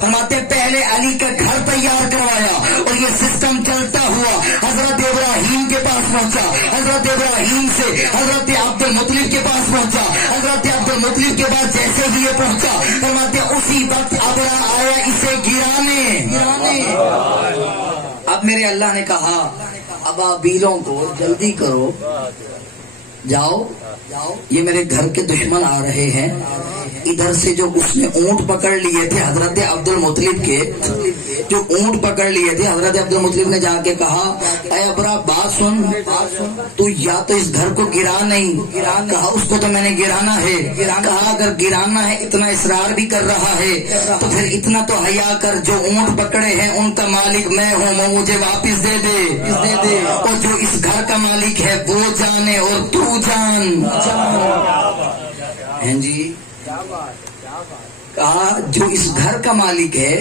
فرماتے پہلے علی کا گھر تیار کروایا, اور یہ سسٹم چلتا ہوا حضرت ابراہیم کے پاس پہنچا, حضرت ابراہیم سے حضرت عبد المطلب کے پاس پہنچا, حضرت عبد المطلب کے پاس جیسے ہی یہ پہنچا فرماتے اسی وقت ابرا آیا اسے گرانے. اب میرے اللہ نے کہا ابابیلوں کو جلدی کرو, جاؤ یہ میرے گھر کے دشمن آ رہے ہیں. ادھر سے جو اس نے اونٹ پکڑ لیے تھے حضرت عبد المطلب کے, جو اونٹ پکڑ لیے تھے, حضرت عبد المطلب نے جا کے کہا اے ابرا بات سن, تو یا تو اس گھر کو گرا نہیں, کہا اس کو تو میں نے گرانا ہے. کہا اگر گرانا ہے, اتنا اصرار بھی کر رہا ہے تو پھر اتنا تو حیا کر, جو اونٹ پکڑے ہیں ان کا مالک میں ہوں, وہ مجھے واپس دے دے, اور جو اس گھر کا مالک ہے وہ جانے اور تو جان. ہیں جی کہا جو اس گھر کا مالک ہے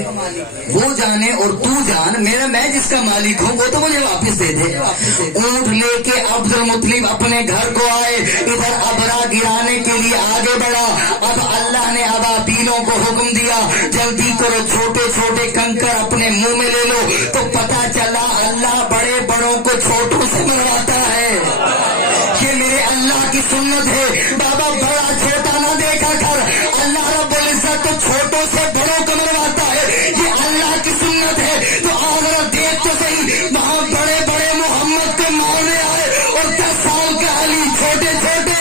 وہ جانے اور تو جان، میں جس کا مالک ہوں وہ تو مجھے واپس دے دے۔ اونٹ لے کے عبد المطلب اپنے گھر کو آئے، ادھر ابرا گرانے کے لیے آگے بڑھا۔ اب اللہ نے ابابیلوں کو حکم دیا جلدی کرو، چھوٹے چھوٹے کنکر اپنے منہ میں لے لو۔ تو پتا چلا اللہ بڑے بڑوں کو چھوٹوں سے مرواتا ہے۔ یہ میرے اللہ کی سنت ہے بابا، بڑا چھوٹا نہ دیکھا کر، اللہ رب العزت تو چھوٹوں سے بڑوں کو مرواتا ہے، یہ اللہ کی سنت ہے۔ تو آج دیکھ تو صحیح، وہاں بڑے بڑے محمد کے مارنے آئے اور 10 سال کے علی چھوٹے چھوٹے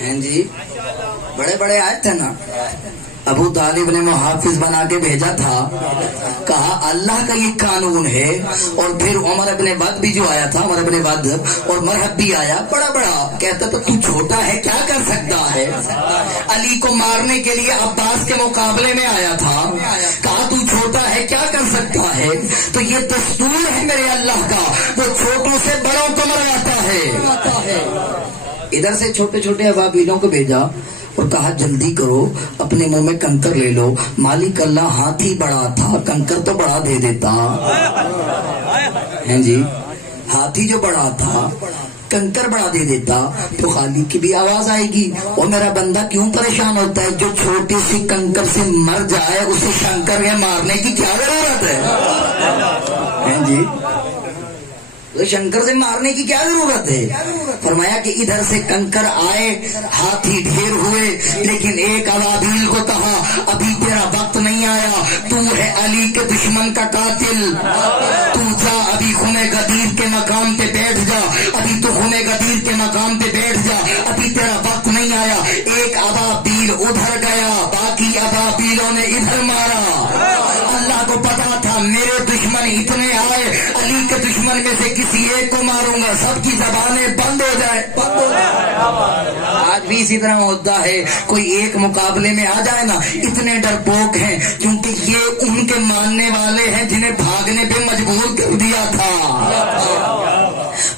ہیں جی، بڑے بڑے آئے تھے نا۔ ابو طالب نے محافظ بنا کے بھیجا تھا، کہا اللہ کا یہ قانون ہے۔ اور پھر عمر ابن ود بھی جو آیا تھا، عمر ابن ود اور مرحب بھی آیا، بڑا بڑا کہتا تھا تو چھوٹا ہے کیا کر سکتا ہے۔ علی کو مارنے کے لیے عباس کے مقابلے میں آیا تھا، کہا تو چھوٹا ہے کیا کر سکتا ہے۔ تو یہ دستور ہے میرے اللہ کا، وہ چھوٹوں سے بڑوں کو مرواتا ہے۔ ادھر سے چھوٹے چھوٹے ابابیلوں کو بھیجا اور کہا جلدی کرو، اپنے منہ میں کنکر لے لو۔ مالک اللہ ہاتھی بڑا تھا، کنکر تو بڑا دے دیتا ہیں جی، ہاتھی جو بڑا تھا کنکر بڑا دے دیتا تو خالق کی بھی آواز آئے گی۔ اور میرا بندہ کیوں پریشان ہوتا ہے، جو چھوٹی سی کنکر سے مر جائے اسے شنکر میں مارنے کی کیا ضرورت ہے جی، تو شنکر سے مارنے کی کیا ضرورت ہے۔ فرمایا کہ ادھر سے کنکر آئے، ہاتھی ڈھیر ہوئے، لیکن ایک ابابیل کو کہا ابھی تیرا وقت نہیں آیا، تو ہے علی کے دشمن کا قاتل، تو جا ابھی خمے غدیر کے مقام پہ بیٹھ جا، ابھی تو خمے غدیر کے مقام پہ بیٹھ جا، ابھی تیرا وقت نہیں آیا۔ ایک ابابیل ادھر گیا، باقی ابابیلوں نے ادھر مارا۔ اللہ کو پتا تھا میرے دشمن اتنے آئے، علی کے دشمن میں سے کسی ایک کو ماروں گا، سب کی زبانیں بند ہو جائے۔ آج بھی اسی طرح ہوتا ہے، کوئی ایک مقابلے میں آ جائے نا، اتنے ڈرپوک ہیں کیونکہ یہ ان کے ماننے والے ہیں جنہیں بھاگنے پہ مجبور کر دیا تھا۔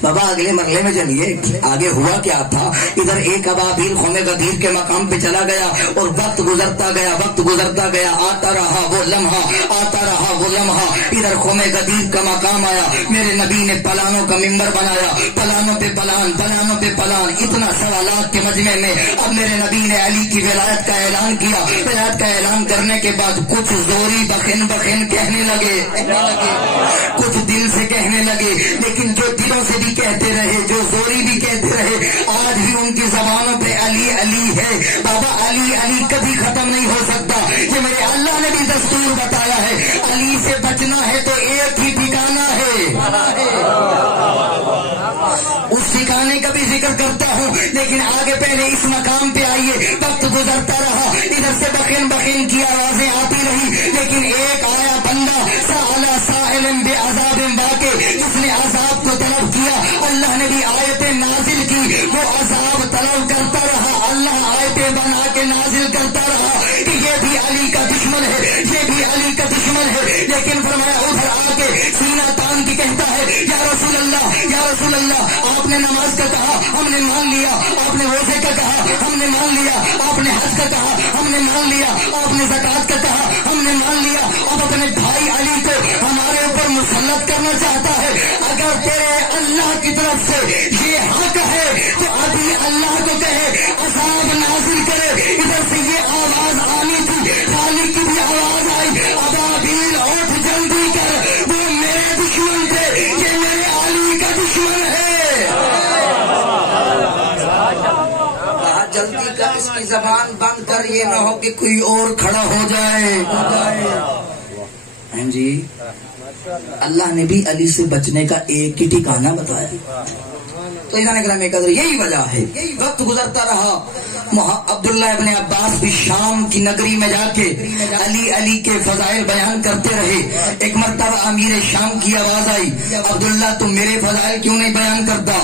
بابا اگلے مرحلے میں چلیے، آگے ہوا کیا تھا۔ ادھر ایک ابابیل خمے غدیر کے مقام پہ چلا گیا اور وقت گزرتا گیا، وقت گزرتا گیا، آتا رہا وہ لمحہ، آتا رہا وہ لمحہ۔ ادھر خمے غدیر کا مقام آیا، میرے نبی نے پلانوں کا ممبر بنایا، پلانوں پہ پلان، پلانوں پہ پلان، اتنا سوالات کے مجمع میں اب میرے نبی نے علی کی ولایت کا اعلان کیا۔ ولایت کا اعلان کرنے کے بعد کچھ زوری بخن بخن کہنے لگے، کچھ دل سے کہنے لگے، لیکن جو دلوں سے بھی کہتے رہے، جو زوری بھی کہتے رہے، آج بھی ان کی زبانوں پہ علی علی ہے۔ بابا علی علی کبھی ختم نہیں ہو سکتا، یہ میرے اللہ نے بھی دستور بتایا ہے۔ علی سے بچنا ہے تو ایک ہی ٹھکانہ ہے، اس ٹھکانے کا بھی ذکر کرتا ہوں، لیکن آگے پہلے اس مقام پہ آئیے۔ وقت گزرتا رہا، ادھر سے بخن بخن کی آوازیں آتی رہی، لیکن ایک آیا بندہ سأل سائل بعذاب واقع، جس نے عذاب کو طلب کیا، اللہ نے بھی آیتیں نازل کی، وہ عذاب طلب کرتا رہا، اللہ آیتیں بنا کے نازل کرتا رہا کہ یہ بھی علی کا دشمن ہے، یہ بھی علی کا دشمن ہے۔ لیکن فرمایا ادھر آ کے سینہ تان کی کہتا ہے یا رسول اللہ، یا رسول اللہ، آپ نے نماز کا کہا ہم نے مان لیا، آپ نے روزے کا کہا ہم نے مان لیا، آپ نے حج کا کہا ہم نے مان لیا، آپ نے زکوٰۃ کا کہا ہم نے مان لیا، اب اپنے بھائی علی کو ہمارے اوپر مسلط کرنا چاہتا ہے۔ اگر تیرے اللہ کی طرف سے یہ حق ہے تو ابھی اللہ کو کہے عذاب نازل کرے۔ ادھر سے یہ آواز آنی تھی، خالق کی بھی آواز آئی، ابابیل اٹھ جلدی کر، وہ میرے دشمن تھے، یہ میرے علی کا دشمن ہے۔ جلدی کر، اس کی زبان بند کر، یہ نہ ہو کہ کوئی اور کھڑا ہو جائے۔ ہاں جی، اللہ نے بھی علی سے بچنے کا ایک ہی ٹھکانہ بتایا۔ تو انہوں نے کرام قدر یہی وجہ ہے۔ وقت گزرتا رہا، عبداللہ ابن عباس بھی شام کی نگری میں جا کے علی علی کے فضائل بیان کرتے رہے۔ ایک مرتبہ امیر شام کی آواز آئی، عبداللہ تم میرے فضائل کیوں نہیں بیان کرتا،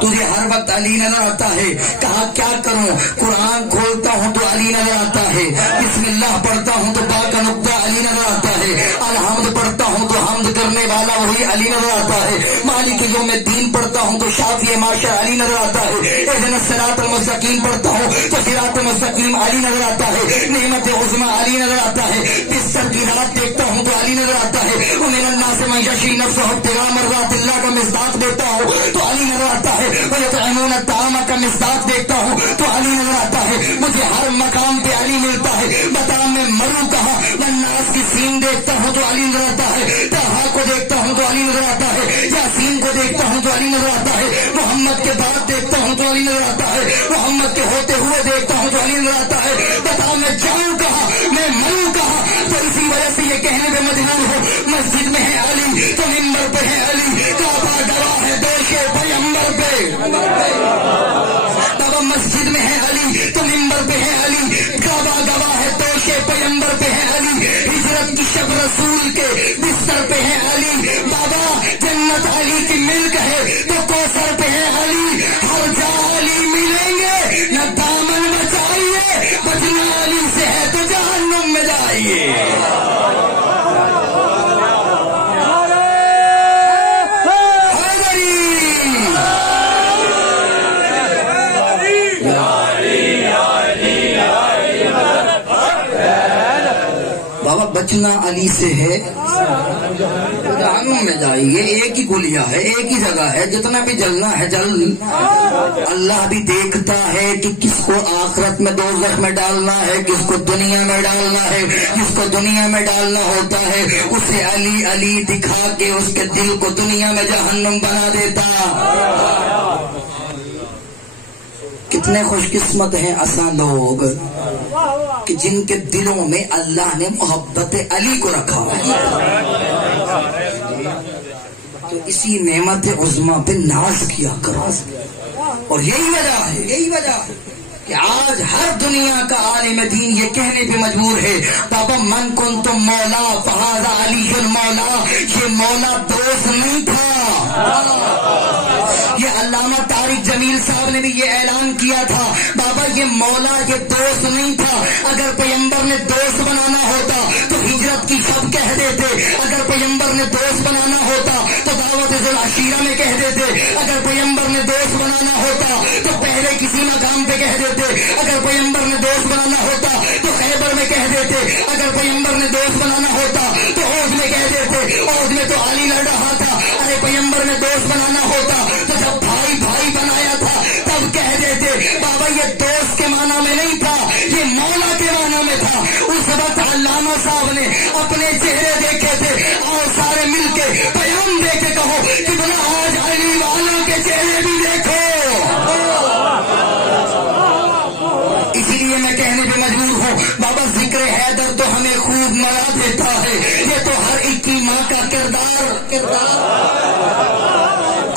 تجھے ہر وقت علی نظر آتا ہے۔ کہا کیا کروں، قرآن کھولتا ہوں تو علی نظر آتا ہے، بسم اللہ پڑھتا ہوں تو با کا نقطہ علی نظر آتا ہے، الحمد پڑھتا ہوں تو حمد کرنے والا وہی علی نظر آتا ہے. مالک یوم الدین پڑھتا ہوں تو شافی معاشر علی نظر آتا ہے. اہدنا الصراط المستقیم پڑھتا ہوں تو صراط المستقیم علی نظر آتا ہے. نعمت عظمی علی نظر آتا ہے. بستر کی رات دیکھتا ہوں تو علی نظر آتا ہے. ومن الناس من یشری نفسه ابتغاء مرضات اللہ کا مصداق دیتا ہوں تو علی نظر آتا ہے. ویطعمون الطعام کا مصداق دیکھتا ہوں تو علی نظر آتا ہے. مجھے ہر مقام پہ علی ملتا ہے. بتا میں مروں کہاں. الناس کی سین دیکھتا ہوں تو علی نظر آتا ہے. طہا کو دیکھتا ہوں تو علی نظر آتا ہے. یاسین کو دیکھتا ہوں تو علی نظر آتا ہے. محمد کے بعد دیکھتا ہوں تو علی نظر آتا ہے. محمد کے ہوتے ہوئے دیکھتا ہوں تو علی نظر آتا ہے. بتا میں جاؤں کہاں, میں مروں کہاں. تو اسی وجہ سے یہ کہنے پہ مجبور ہو, مسجد میں ہے علی تو منبر پہ ہے علی. کعبہ گواہ ہے دوش پیغمبر پہ. بابا مسجد میں ہے علی تو منبر پہ ہے علی. کعبہ گواہ ہے دوش پیغمبر پہ ہے علی. ہجرت کی شب رسول کے بستر پہ ہے علی. بابا جنت علی کی ملک ہے تو کوثر پہ ہے علی. ہر جا علی ملیں گے, نہ دامن بچائیے, بچنا علی سے ہے تو جہنم میں جائیے. بابا بچنا علی سے ہے جہنم میں جائیے. ایک ہی گلیا ہے, ایک ہی جگہ ہے, جتنا بھی جلنا ہے جل. اللہ بھی دیکھتا ہے کہ کس کو آخرت میں دوزخ میں ڈالنا ہے, کس کو دنیا میں ڈالنا ہے. جس کو دنیا میں ڈالنا ہوتا ہے اسے علی علی دکھا کے اس کے دل کو دنیا میں جہنم بنا دیتا. کتنے خوش قسمت ہیں اساں لوگ کہ جن کے دلوں میں اللہ نے محبت علی کو رکھا. تو اسی نعمت عظمی پہ ناز کیا کرو. اور یہی وجہ ہے کہ آج ہر دنیا کا عالم دین یہ کہنے پہ مجبور ہے بابا من کنتم مولا فہذا علی المولا. یہ مولا دوست نہیں تھا. یہ علامہ طارق جمیل صاحب نے بھی یہ اعلان کیا تھا بابا یہ مولا یہ دوست نہیں تھا. اگر پیغمبر نے دوست بنانا ہوتا تو ہجرت کی سب کہہ دیتے. اگر پیغمبر نے دوست بنانا ہوتا تو دعوت ذوالعشیرہ میں کہہ دیتے. اگر پیغمبر نے دوست بنانا ہوتا تو پہلے کسی مقام پہ کہہ دیتے. اگر پیغمبر نے دوست بنانا ہوتا تو خیبر میں کہہ دیتے. اگر پیغمبر نے دوست بنانا ہوتا تو عہد میں کہہ دیتے. عہد میں تو علی لڑ رہا تھا. ارے پیغمبر نے دوست بنانا ہوتا تو جب بھائی بھائی بنایا تھا تب کہہ دیتے. بابا یہ دوست کے معنی میں نہیں تھا, یہ مولا کے معنی میں تھا. اس وقت علامہ صاحب نے اپنے چہرے دیکھے تھے. اور سارے مل کے پیام دے کے کہو کہ بنا آج علی والوں کے چہرے بھی دیکھو. اسی لیے میں کہنے پہ مجبور ہوں بابا ذکر حیدر تو ہمیں خوب مرا دیتا ہے. یہ تو ہر ایک کی ماں کا کردار.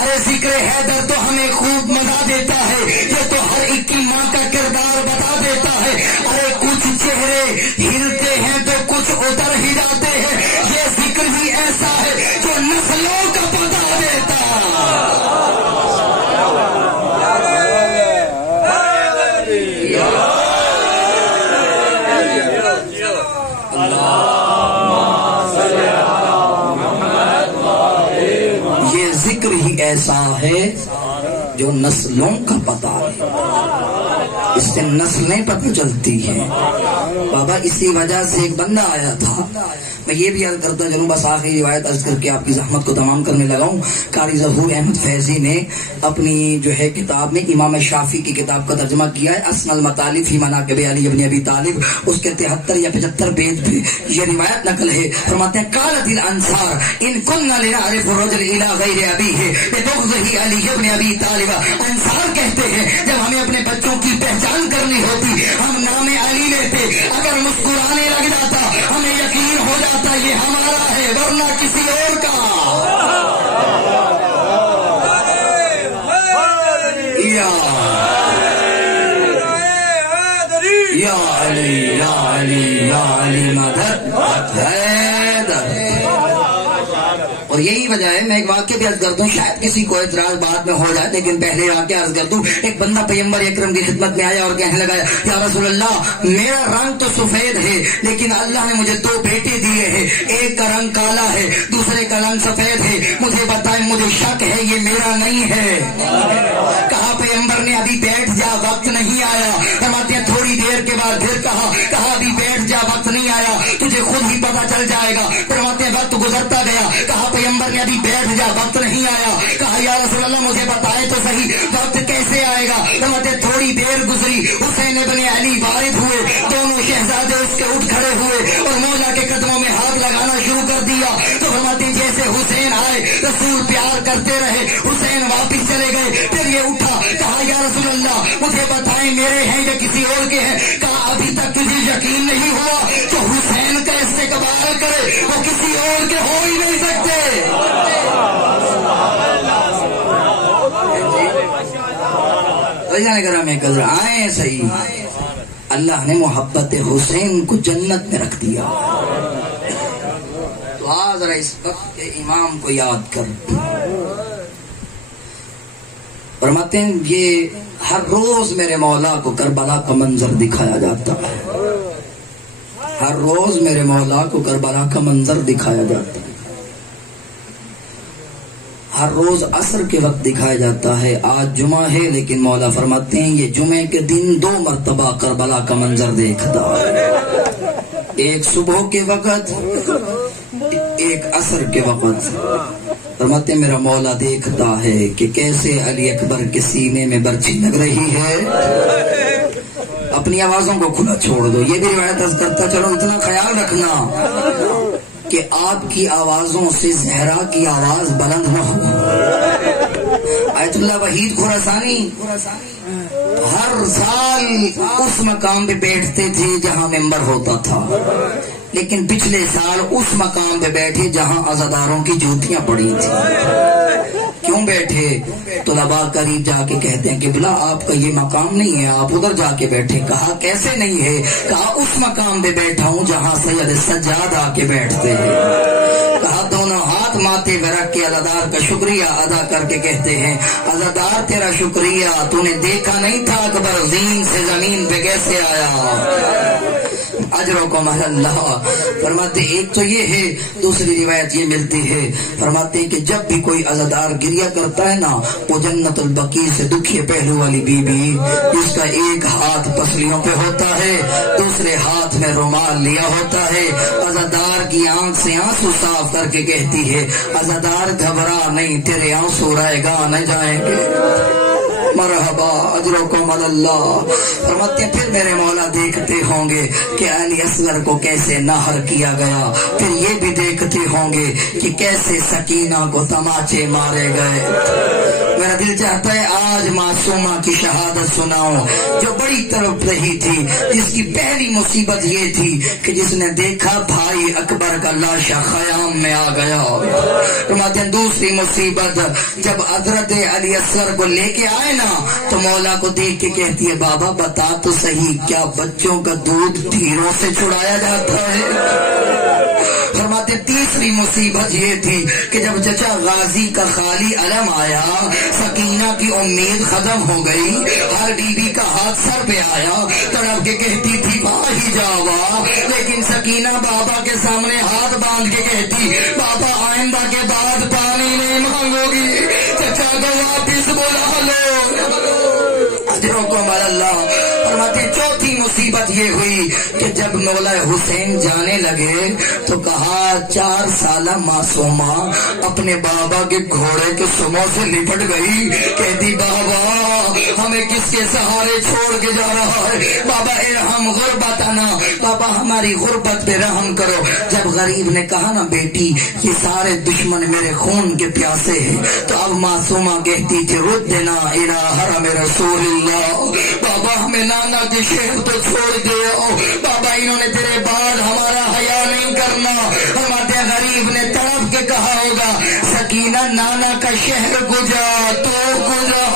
ارے ذکر حیدر تو ہمیں خوب مزہ دیتا ہے. یہ تو ہر ایک کی ماں کا کردار بتا دیتا ہے. ارے کچھ چہرے ہلتے ہیں تو کچھ اتر ہی جاتے ہیں. یہ ذکر ہی ایسا ہے جو نسلوں کا پتا دیتا. یہ ذکر ہی ایسا ہے جو نسلوں کا پتا ہے. اس سے نسلیں پتہ چلتی ہیں. بابا اسی وجہ سے ایک بندہ آیا تھا. میں یہ بھی عرض کرتا چلوں, بس آخری روایت عرض کر کے آپ کی زحمت کو تمام کرنے لگا ہوں. قاری ظہور احمد فیضی نے اپنی جو ہے کتاب میں امام شافعی کی کتاب کا ترجمہ کیا ہے اسن المطالب فی مناقب علی ابن ابی طالب. اس کے 73 یا 75 بیت پہ یہ روایت نقل ہے. فرماتے ہیں قالت الانصار ان كنا لنعرف الرجل الى غیر ابیہ ببغضه علی ابن ابی طالب. انصار کہتے ہیں جب ہمیں اپنے بچوں کی پہچان کرنی ہوتی ہم نام علی لیتے. اگر مسکرانے لگ جاتا ہمیں یقین ہو جاتا یہ ہمارا ہے ورنہ کسی اور کا. یا علی یا علی یا علی مدد حیدر. اور یہی وجہ ہے. میں ایک واقعہ بھی عرض کر دوں, شاید کسی کو اعتراض بعد میں ہو جائے, لیکن پہلے واقعہ عرض کر دوں. ایک بندہ پیغمبر اکرم کی خدمت میں آیا اور کہنے لگا, یا رسول اللہ, میرا رنگ تو سفید ہے لیکن اللہ نے مجھے 2 بیٹے دیے ہیں, ایک کا رنگ کالا ہے, دوسرے کا رنگ سفید ہے, مجھے بتائیں, مجھے شک ہے یہ میرا نہیں ہے. کہا پیغمبر نے ابھی بیٹھ جا, وقت نہیں آیا. فرماتے ہیں تھوڑی دیر کے بعد پھر کہا ابھی بیٹھ جا, وقت نہیں آیا, تجھے خود ہی پتا چل جائے گا. فرماتے ہیں وقت گزرتا گیا. کہا پیغمبر نے ابھی بیٹھ جا, وقت نہیں آیا. کہا یا رسول اللہ مجھے بتائے تو صحیح وقت کیسے آئے گا. فرماتے تھوڑی دیر گزری, حسین ابن علی وارد ہوئے, دونوں شہزادے اس کے اٹھ کھڑے ہوئے اور مولا کے قدموں میں ہاتھ لگانا شروع کر دیا. تو فرماتے ہیں جیسے حسین آئے رسول پیار کرتے رہے, حسین واپس چلے گئے. پھر یہ اٹھا, کہا یا رسول اللہ مجھے بتائیں میرے ہیں یا کسی اور کے ہیں. کہا ابھی تک تجھے یقین نہیں ہوا تو حسین کا استقبال کرے, وہ کسی اور کے ہو ہی نہیں سکتے. میں قدر آئے صحیح, اللہ نے محبت حسین کو جنت میں رکھ دیا. تو آج ذرا اس وقت کے امام کو یاد کر. فرماتے ہیں یہ ہر روز میرے مولا کو کربلا کا منظر دکھایا جاتا ہے, ہر روز میرے مولا کو کربلا کا منظر دکھایا جاتا ہے, ہر روز عصر کے وقت دکھایا جاتا ہے. آج جمعہ ہے لیکن مولا فرماتے ہیں یہ جمعے کے دن 2 مرتبہ کربلا کا منظر دیکھتا ہے, ایک صبح کے وقت, ایک عصر کے وقت. فرماتے میرا مولا دیکھتا ہے کہ کیسے علی اکبر کے سینے میں برچھی لگ رہی ہے. اپنی آوازوں کو کھلا چھوڑ دو, یہ بھی روایت عرض کرتا چلو, اتنا خیال رکھنا کہ آپ کی آوازوں سے زہرا کی آواز بلند نہ ہو. آیت اللہ وحید خراسانی ہر سال اس مقام پہ بیٹھتے تھے جہاں ممبر ہوتا تھا, لیکن پچھلے سال اس مقام پہ بیٹھے جہاں عزاداروں کی جوتیاں پڑی تھی. کیوں بیٹھے؟ طلباء قریب جا کے کہتے ہیں کہ بلا آپ کا یہ مقام نہیں ہے, آپ ادھر جا کے بیٹھے. کہا کیسے نہیں ہے؟ کہا اس مقام پہ بیٹھا ہوں جہاں سید سجاد آ کے بیٹھتے ہیں. کہا دونوں ہاتھ ماتھے پہ رکھ کے عزادار کا شکریہ ادا کر کے کہتے ہیں عزادار تیرا شکریہ, تو نے دیکھا نہیں تھا اکبر زین سے زمین پہ کیسے آیا. اجرکم اللہ. فرماتے ایک تو یہ ہے, دوسری روایت یہ ملتی ہے, فرماتے کہ جب بھی کوئی عزادار گریا کرتا ہے نا, وہ جنت البقیع سے دکھیے پہلو والی بی بی جس کا ایک ہاتھ پسلیوں پہ ہوتا ہے, دوسرے ہاتھ میں رومال لیا ہوتا ہے, عزادار کی آنکھ سے آنسو صاف کر کے کہتی ہے عزادار گھبرا نہیں, تیرے آنسو رائے گا نہ جائیں گے. مرحبا اجرکم اللہ. فرماتے ہیں پھر میرے مولا دیکھتے ہوں گے کہ علی اصغر کو کیسے نہر کیا گیا, پھر یہ بھی دیکھتے ہوں گے کہ کیسے سکینہ کو تماچے مارے گئے. میرا دل چاہتا ہے آج معصومہ کی شہادت سناؤں جو بڑی تڑپ رہی تھی, جس کی پہلی مصیبت یہ تھی کہ جس نے دیکھا بھائی اکبر کا لاشا خیام میں آ گیا. فرماتے ہیں دوسری مصیبت جب حضرت علی اصغر کو لے کے آئے نا تو مولا کو دیکھ کے کہتی ہے بابا بتا تو صحیح کیا بچوں کا دودھ تیروں سے چھڑایا جاتا ہے. فرماتے تیسری مصیبت یہ تھی کہ جب چچا غازی کا خالی علم آیا, سکینہ کی امید ختم ہو گئی, ہر بی بی کا ہاتھ سر پہ آیا, تڑپ کے کہتی تھی باہی جاوا, لیکن سکینہ بابا کے سامنے ہاتھ باندھ کے کہتی بابا آئندہ کے بعد پانی نہیں مانگو گی, چچا کو واپس بلا لو. اللہ. فرماتے چوتھی مصیبت یہ ہوئی کہ جب مولا حسین جانے لگے تو کہا 4 سالہ معصومہ اپنے بابا کے گھوڑے کے سموں سے لپٹ گئی, کہتی بابا ہمیں کس کے سہارے چھوڑ کے جا رہا ہے, بابا ارحم غربتنا, بابا ہماری غربت پہ رحم کرو. جب غریب نے کہا نا بیٹی یہ سارے دشمن میرے خون کے پیاسے ہیں, تو اب معصومہ کہتی تھی ردنا الى حرم رسول اللہ, بابا ہمیں نانا کے شہر تو چھوڑ دے آؤ, بابا انہوں نے تیرے بعد ہمارا حیا نہیں کرنا. فرماتے غریب نے تڑپ کے کہا ہوگا سکینہ نانا کا شہر گجا تو گجا.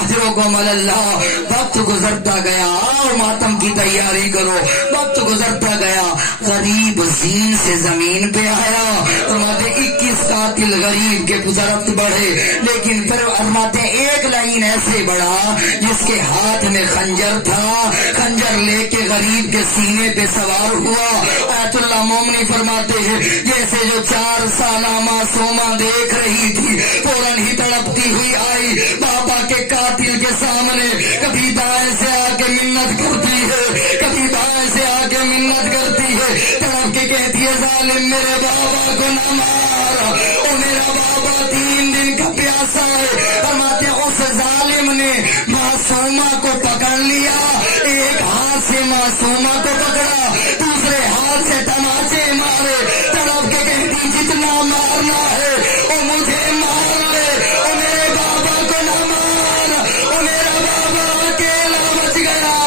اجرکم اللہ وقت گزرتا گیا اور ماتم کی تیاری کرو. وقت گزرتا گیا غریب زین سے زمین پہ آیا. فرماتے 21 قاتل غریب کے ضربت بڑھے لیکن پھر فرماتے ایک لائن ایسے بڑھا جس کے ہاتھ میں خنجر تھا. خنجر لے کے غریب کے سینے پہ سوار ہوا. آیت اللہ مومنی فرماتے ہیں جیسے جو 4 سالہ معصومہ دیکھ رہی تھی فوراً ہی تڑپتی ہوئی آئی بابا کے قاتل کے سامنے. کبھی دائیں سے آ کے منت کرتی ہے کبھی بائیں سے آ کے منت کرتی ہے. تڑپ کے کہتی ہے ظالم میرے بابا کو نہ مار او میرا بابا 3 دن کا پیاسا ہے. فرماتے اس ظالم نے معصومہ کو پکڑ لیا. ایک ہاتھ سے معصومہ کو پکڑا دوسرے ہاتھ سے تماچے مارے. تڑپ کے کہتی جتنا مارنا ہے او مجھے مار لے او میرے بابا کو نہ مار او میرا بابا اکیلا بچ گیا.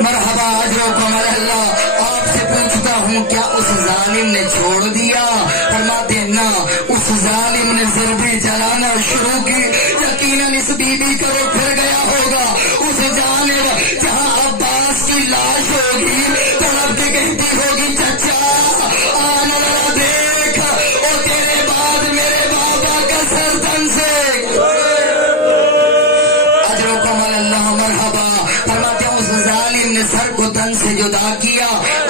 مرحبا اجرکم اللہ. آپ سے پوچھتا ہوں کیا اس ظالم نے چھوڑ دیا؟ فرماتے نہ اس ظالم نے ضربیں چلانا شروع کی. یقیناً اس بی بی کا وہ پھر گیا ہوگا اس جانب جہاں عباس کی لاش ہوگی. تڑپ کے کہتی ہوگی چچا آنا دیکھ اور تیرے بعد میرے بابا کا سردن سے. اجرکم اللہ. مرحبا. فرماتے ہیں اس ظالم نے سر کو تن سے جدا کیا.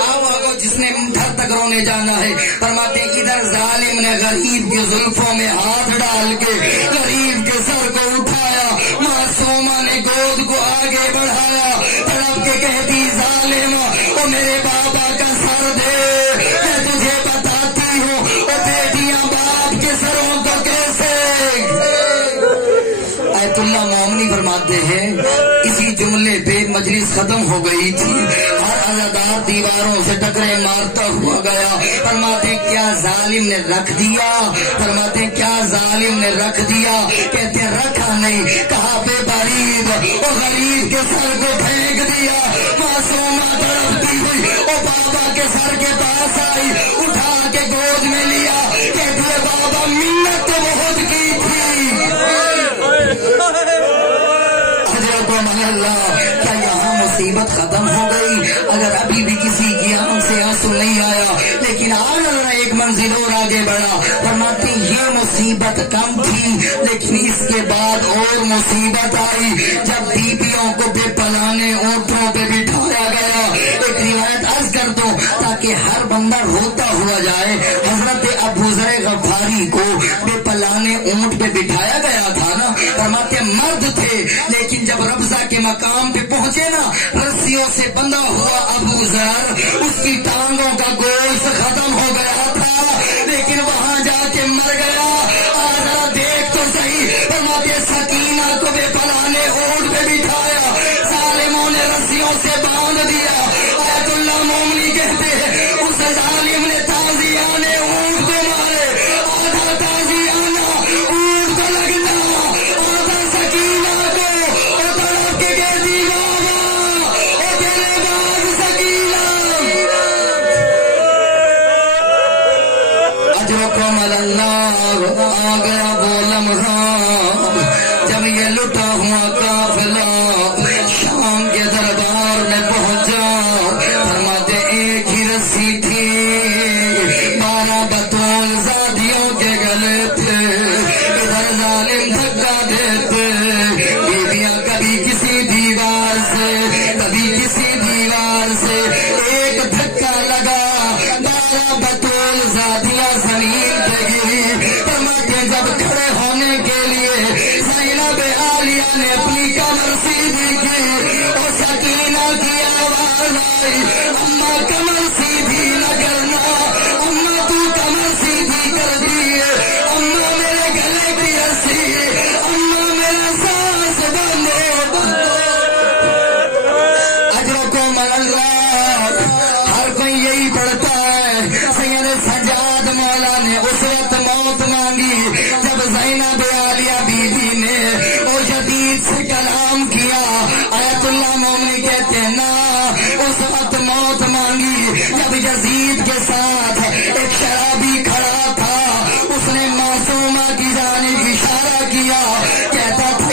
آؤ جس نے گھر تک رونے جانا ہے. فرماتے ادھر ظالم نے غریب کے زلفوں میں ہاتھ ڈال کے غریب کے سر کو اٹھایا. معصومہ نے گود کو آگے بڑھایا. تڑپ کے کہتی ظالم او میرے بابا کا سر دے. میں تجھے بتاتی ہوں او بیٹیاں باپ کے سروں کو کیسے. آیت اللہ مومنی فرماتے ہیں اسی جملے پہ مجلس ختم ہو گئی تھی. ہر عزادار دیواروں سے ٹکرے مارتا ہوا گیا. فرماتے کیا ظالم نے رکھ دیا. فرماتے کیا ظالم نے رکھ دیا. کہتے رکھا نہیں کہا بے برید اور غریب کے سر کو پھینک دیا. معصومہ تڑپتی ہوئی اور بابا کے سر کے پاس آئی اٹھا کے گود میں لیا. کہتے بابا منت تو بہت کی تھی. اللہ کیا یہاں مصیبت ختم ہو گئی؟ اگر ابھی بھی کسی کی آنکھ سے آنسو نہیں آیا لیکن آج ایک منزل اور آگے بڑھا. فرماتے یہ مصیبت کم تھی لیکن اس کے بعد اور مصیبت آئی جب بیبیوں کو بے پلانے اونٹوں پہ بٹھایا گیا. ایک روایت عرض کر دو تاکہ ہر بندہ روتا ہوا جائے. حضرت ابو ذر غفاری کو بے پلانے اونٹ پہ بٹھایا گیا تھا نا. فرماتے مرد تھے لیکن جب ربضہ کے مقام پہ پہنچے نا رسیوں سے بندھا ہوا ابو ذر اس کی ٹانگوں کا گوشت ختم ہو گیا تھا لیکن وہاں جا کے مر گیا. ذرا دیکھ تو صحیح. فرماتے سکینہ کو بے پلانے اونٹ پہ بٹھایا ظالموں نے رسیوں سے باندھ دیا. آیت اللہ مومنی کہتے ہیں اس ظالم نے تازیانے اونٹ کو مارے. آدھا تازیانہ اونٹ کو لگتا آدھا سکینہ کو. اور تڑپ کے کہتی بابا اور تیرے بعد سکینہ. اجرکم اللہ. آ گیا وہ لمحہ جب یہ لٹا ہوا قافلہ شام کے دربار میں پہنچا. فرماتے ایک ہی رسی تھی 12 بطول زادیوں کے گلے تھے. ادھر ظالم دھکا دیتے بیویاں کبھی کسی دیوار سے کبھی کسی دیوار سے. ایک دھکا لگا 12 بطول زادیاں زمین پہ گری. فرماتے جب کھڑے ہونے کے لیے زینب عالیہ نے اپنی کمر سیدھی کی اور سکینہ کی آواز آئی اماں کمر سیدھی نہ کرنا. اماں تو کمر سیدھی کر دی. اماں میرے گلے کی رسی. اماں میرا سانس بندو. اجرکم اللہ. ہر کوئی یہی پڑھتا ہے. سید سجاد مولا نے اس وقت موت مانگی جب زینب عالیہ بیوی نے وہ شدید سے کلام کیا. آیت اللہ مومنی کہتے ہیں نا اس وقت موت مانگی جب یزید کے ساتھ ایک شرابی کھڑا تھا. اس نے معصومہ کی جانب اشارہ کیا. کہتا تھا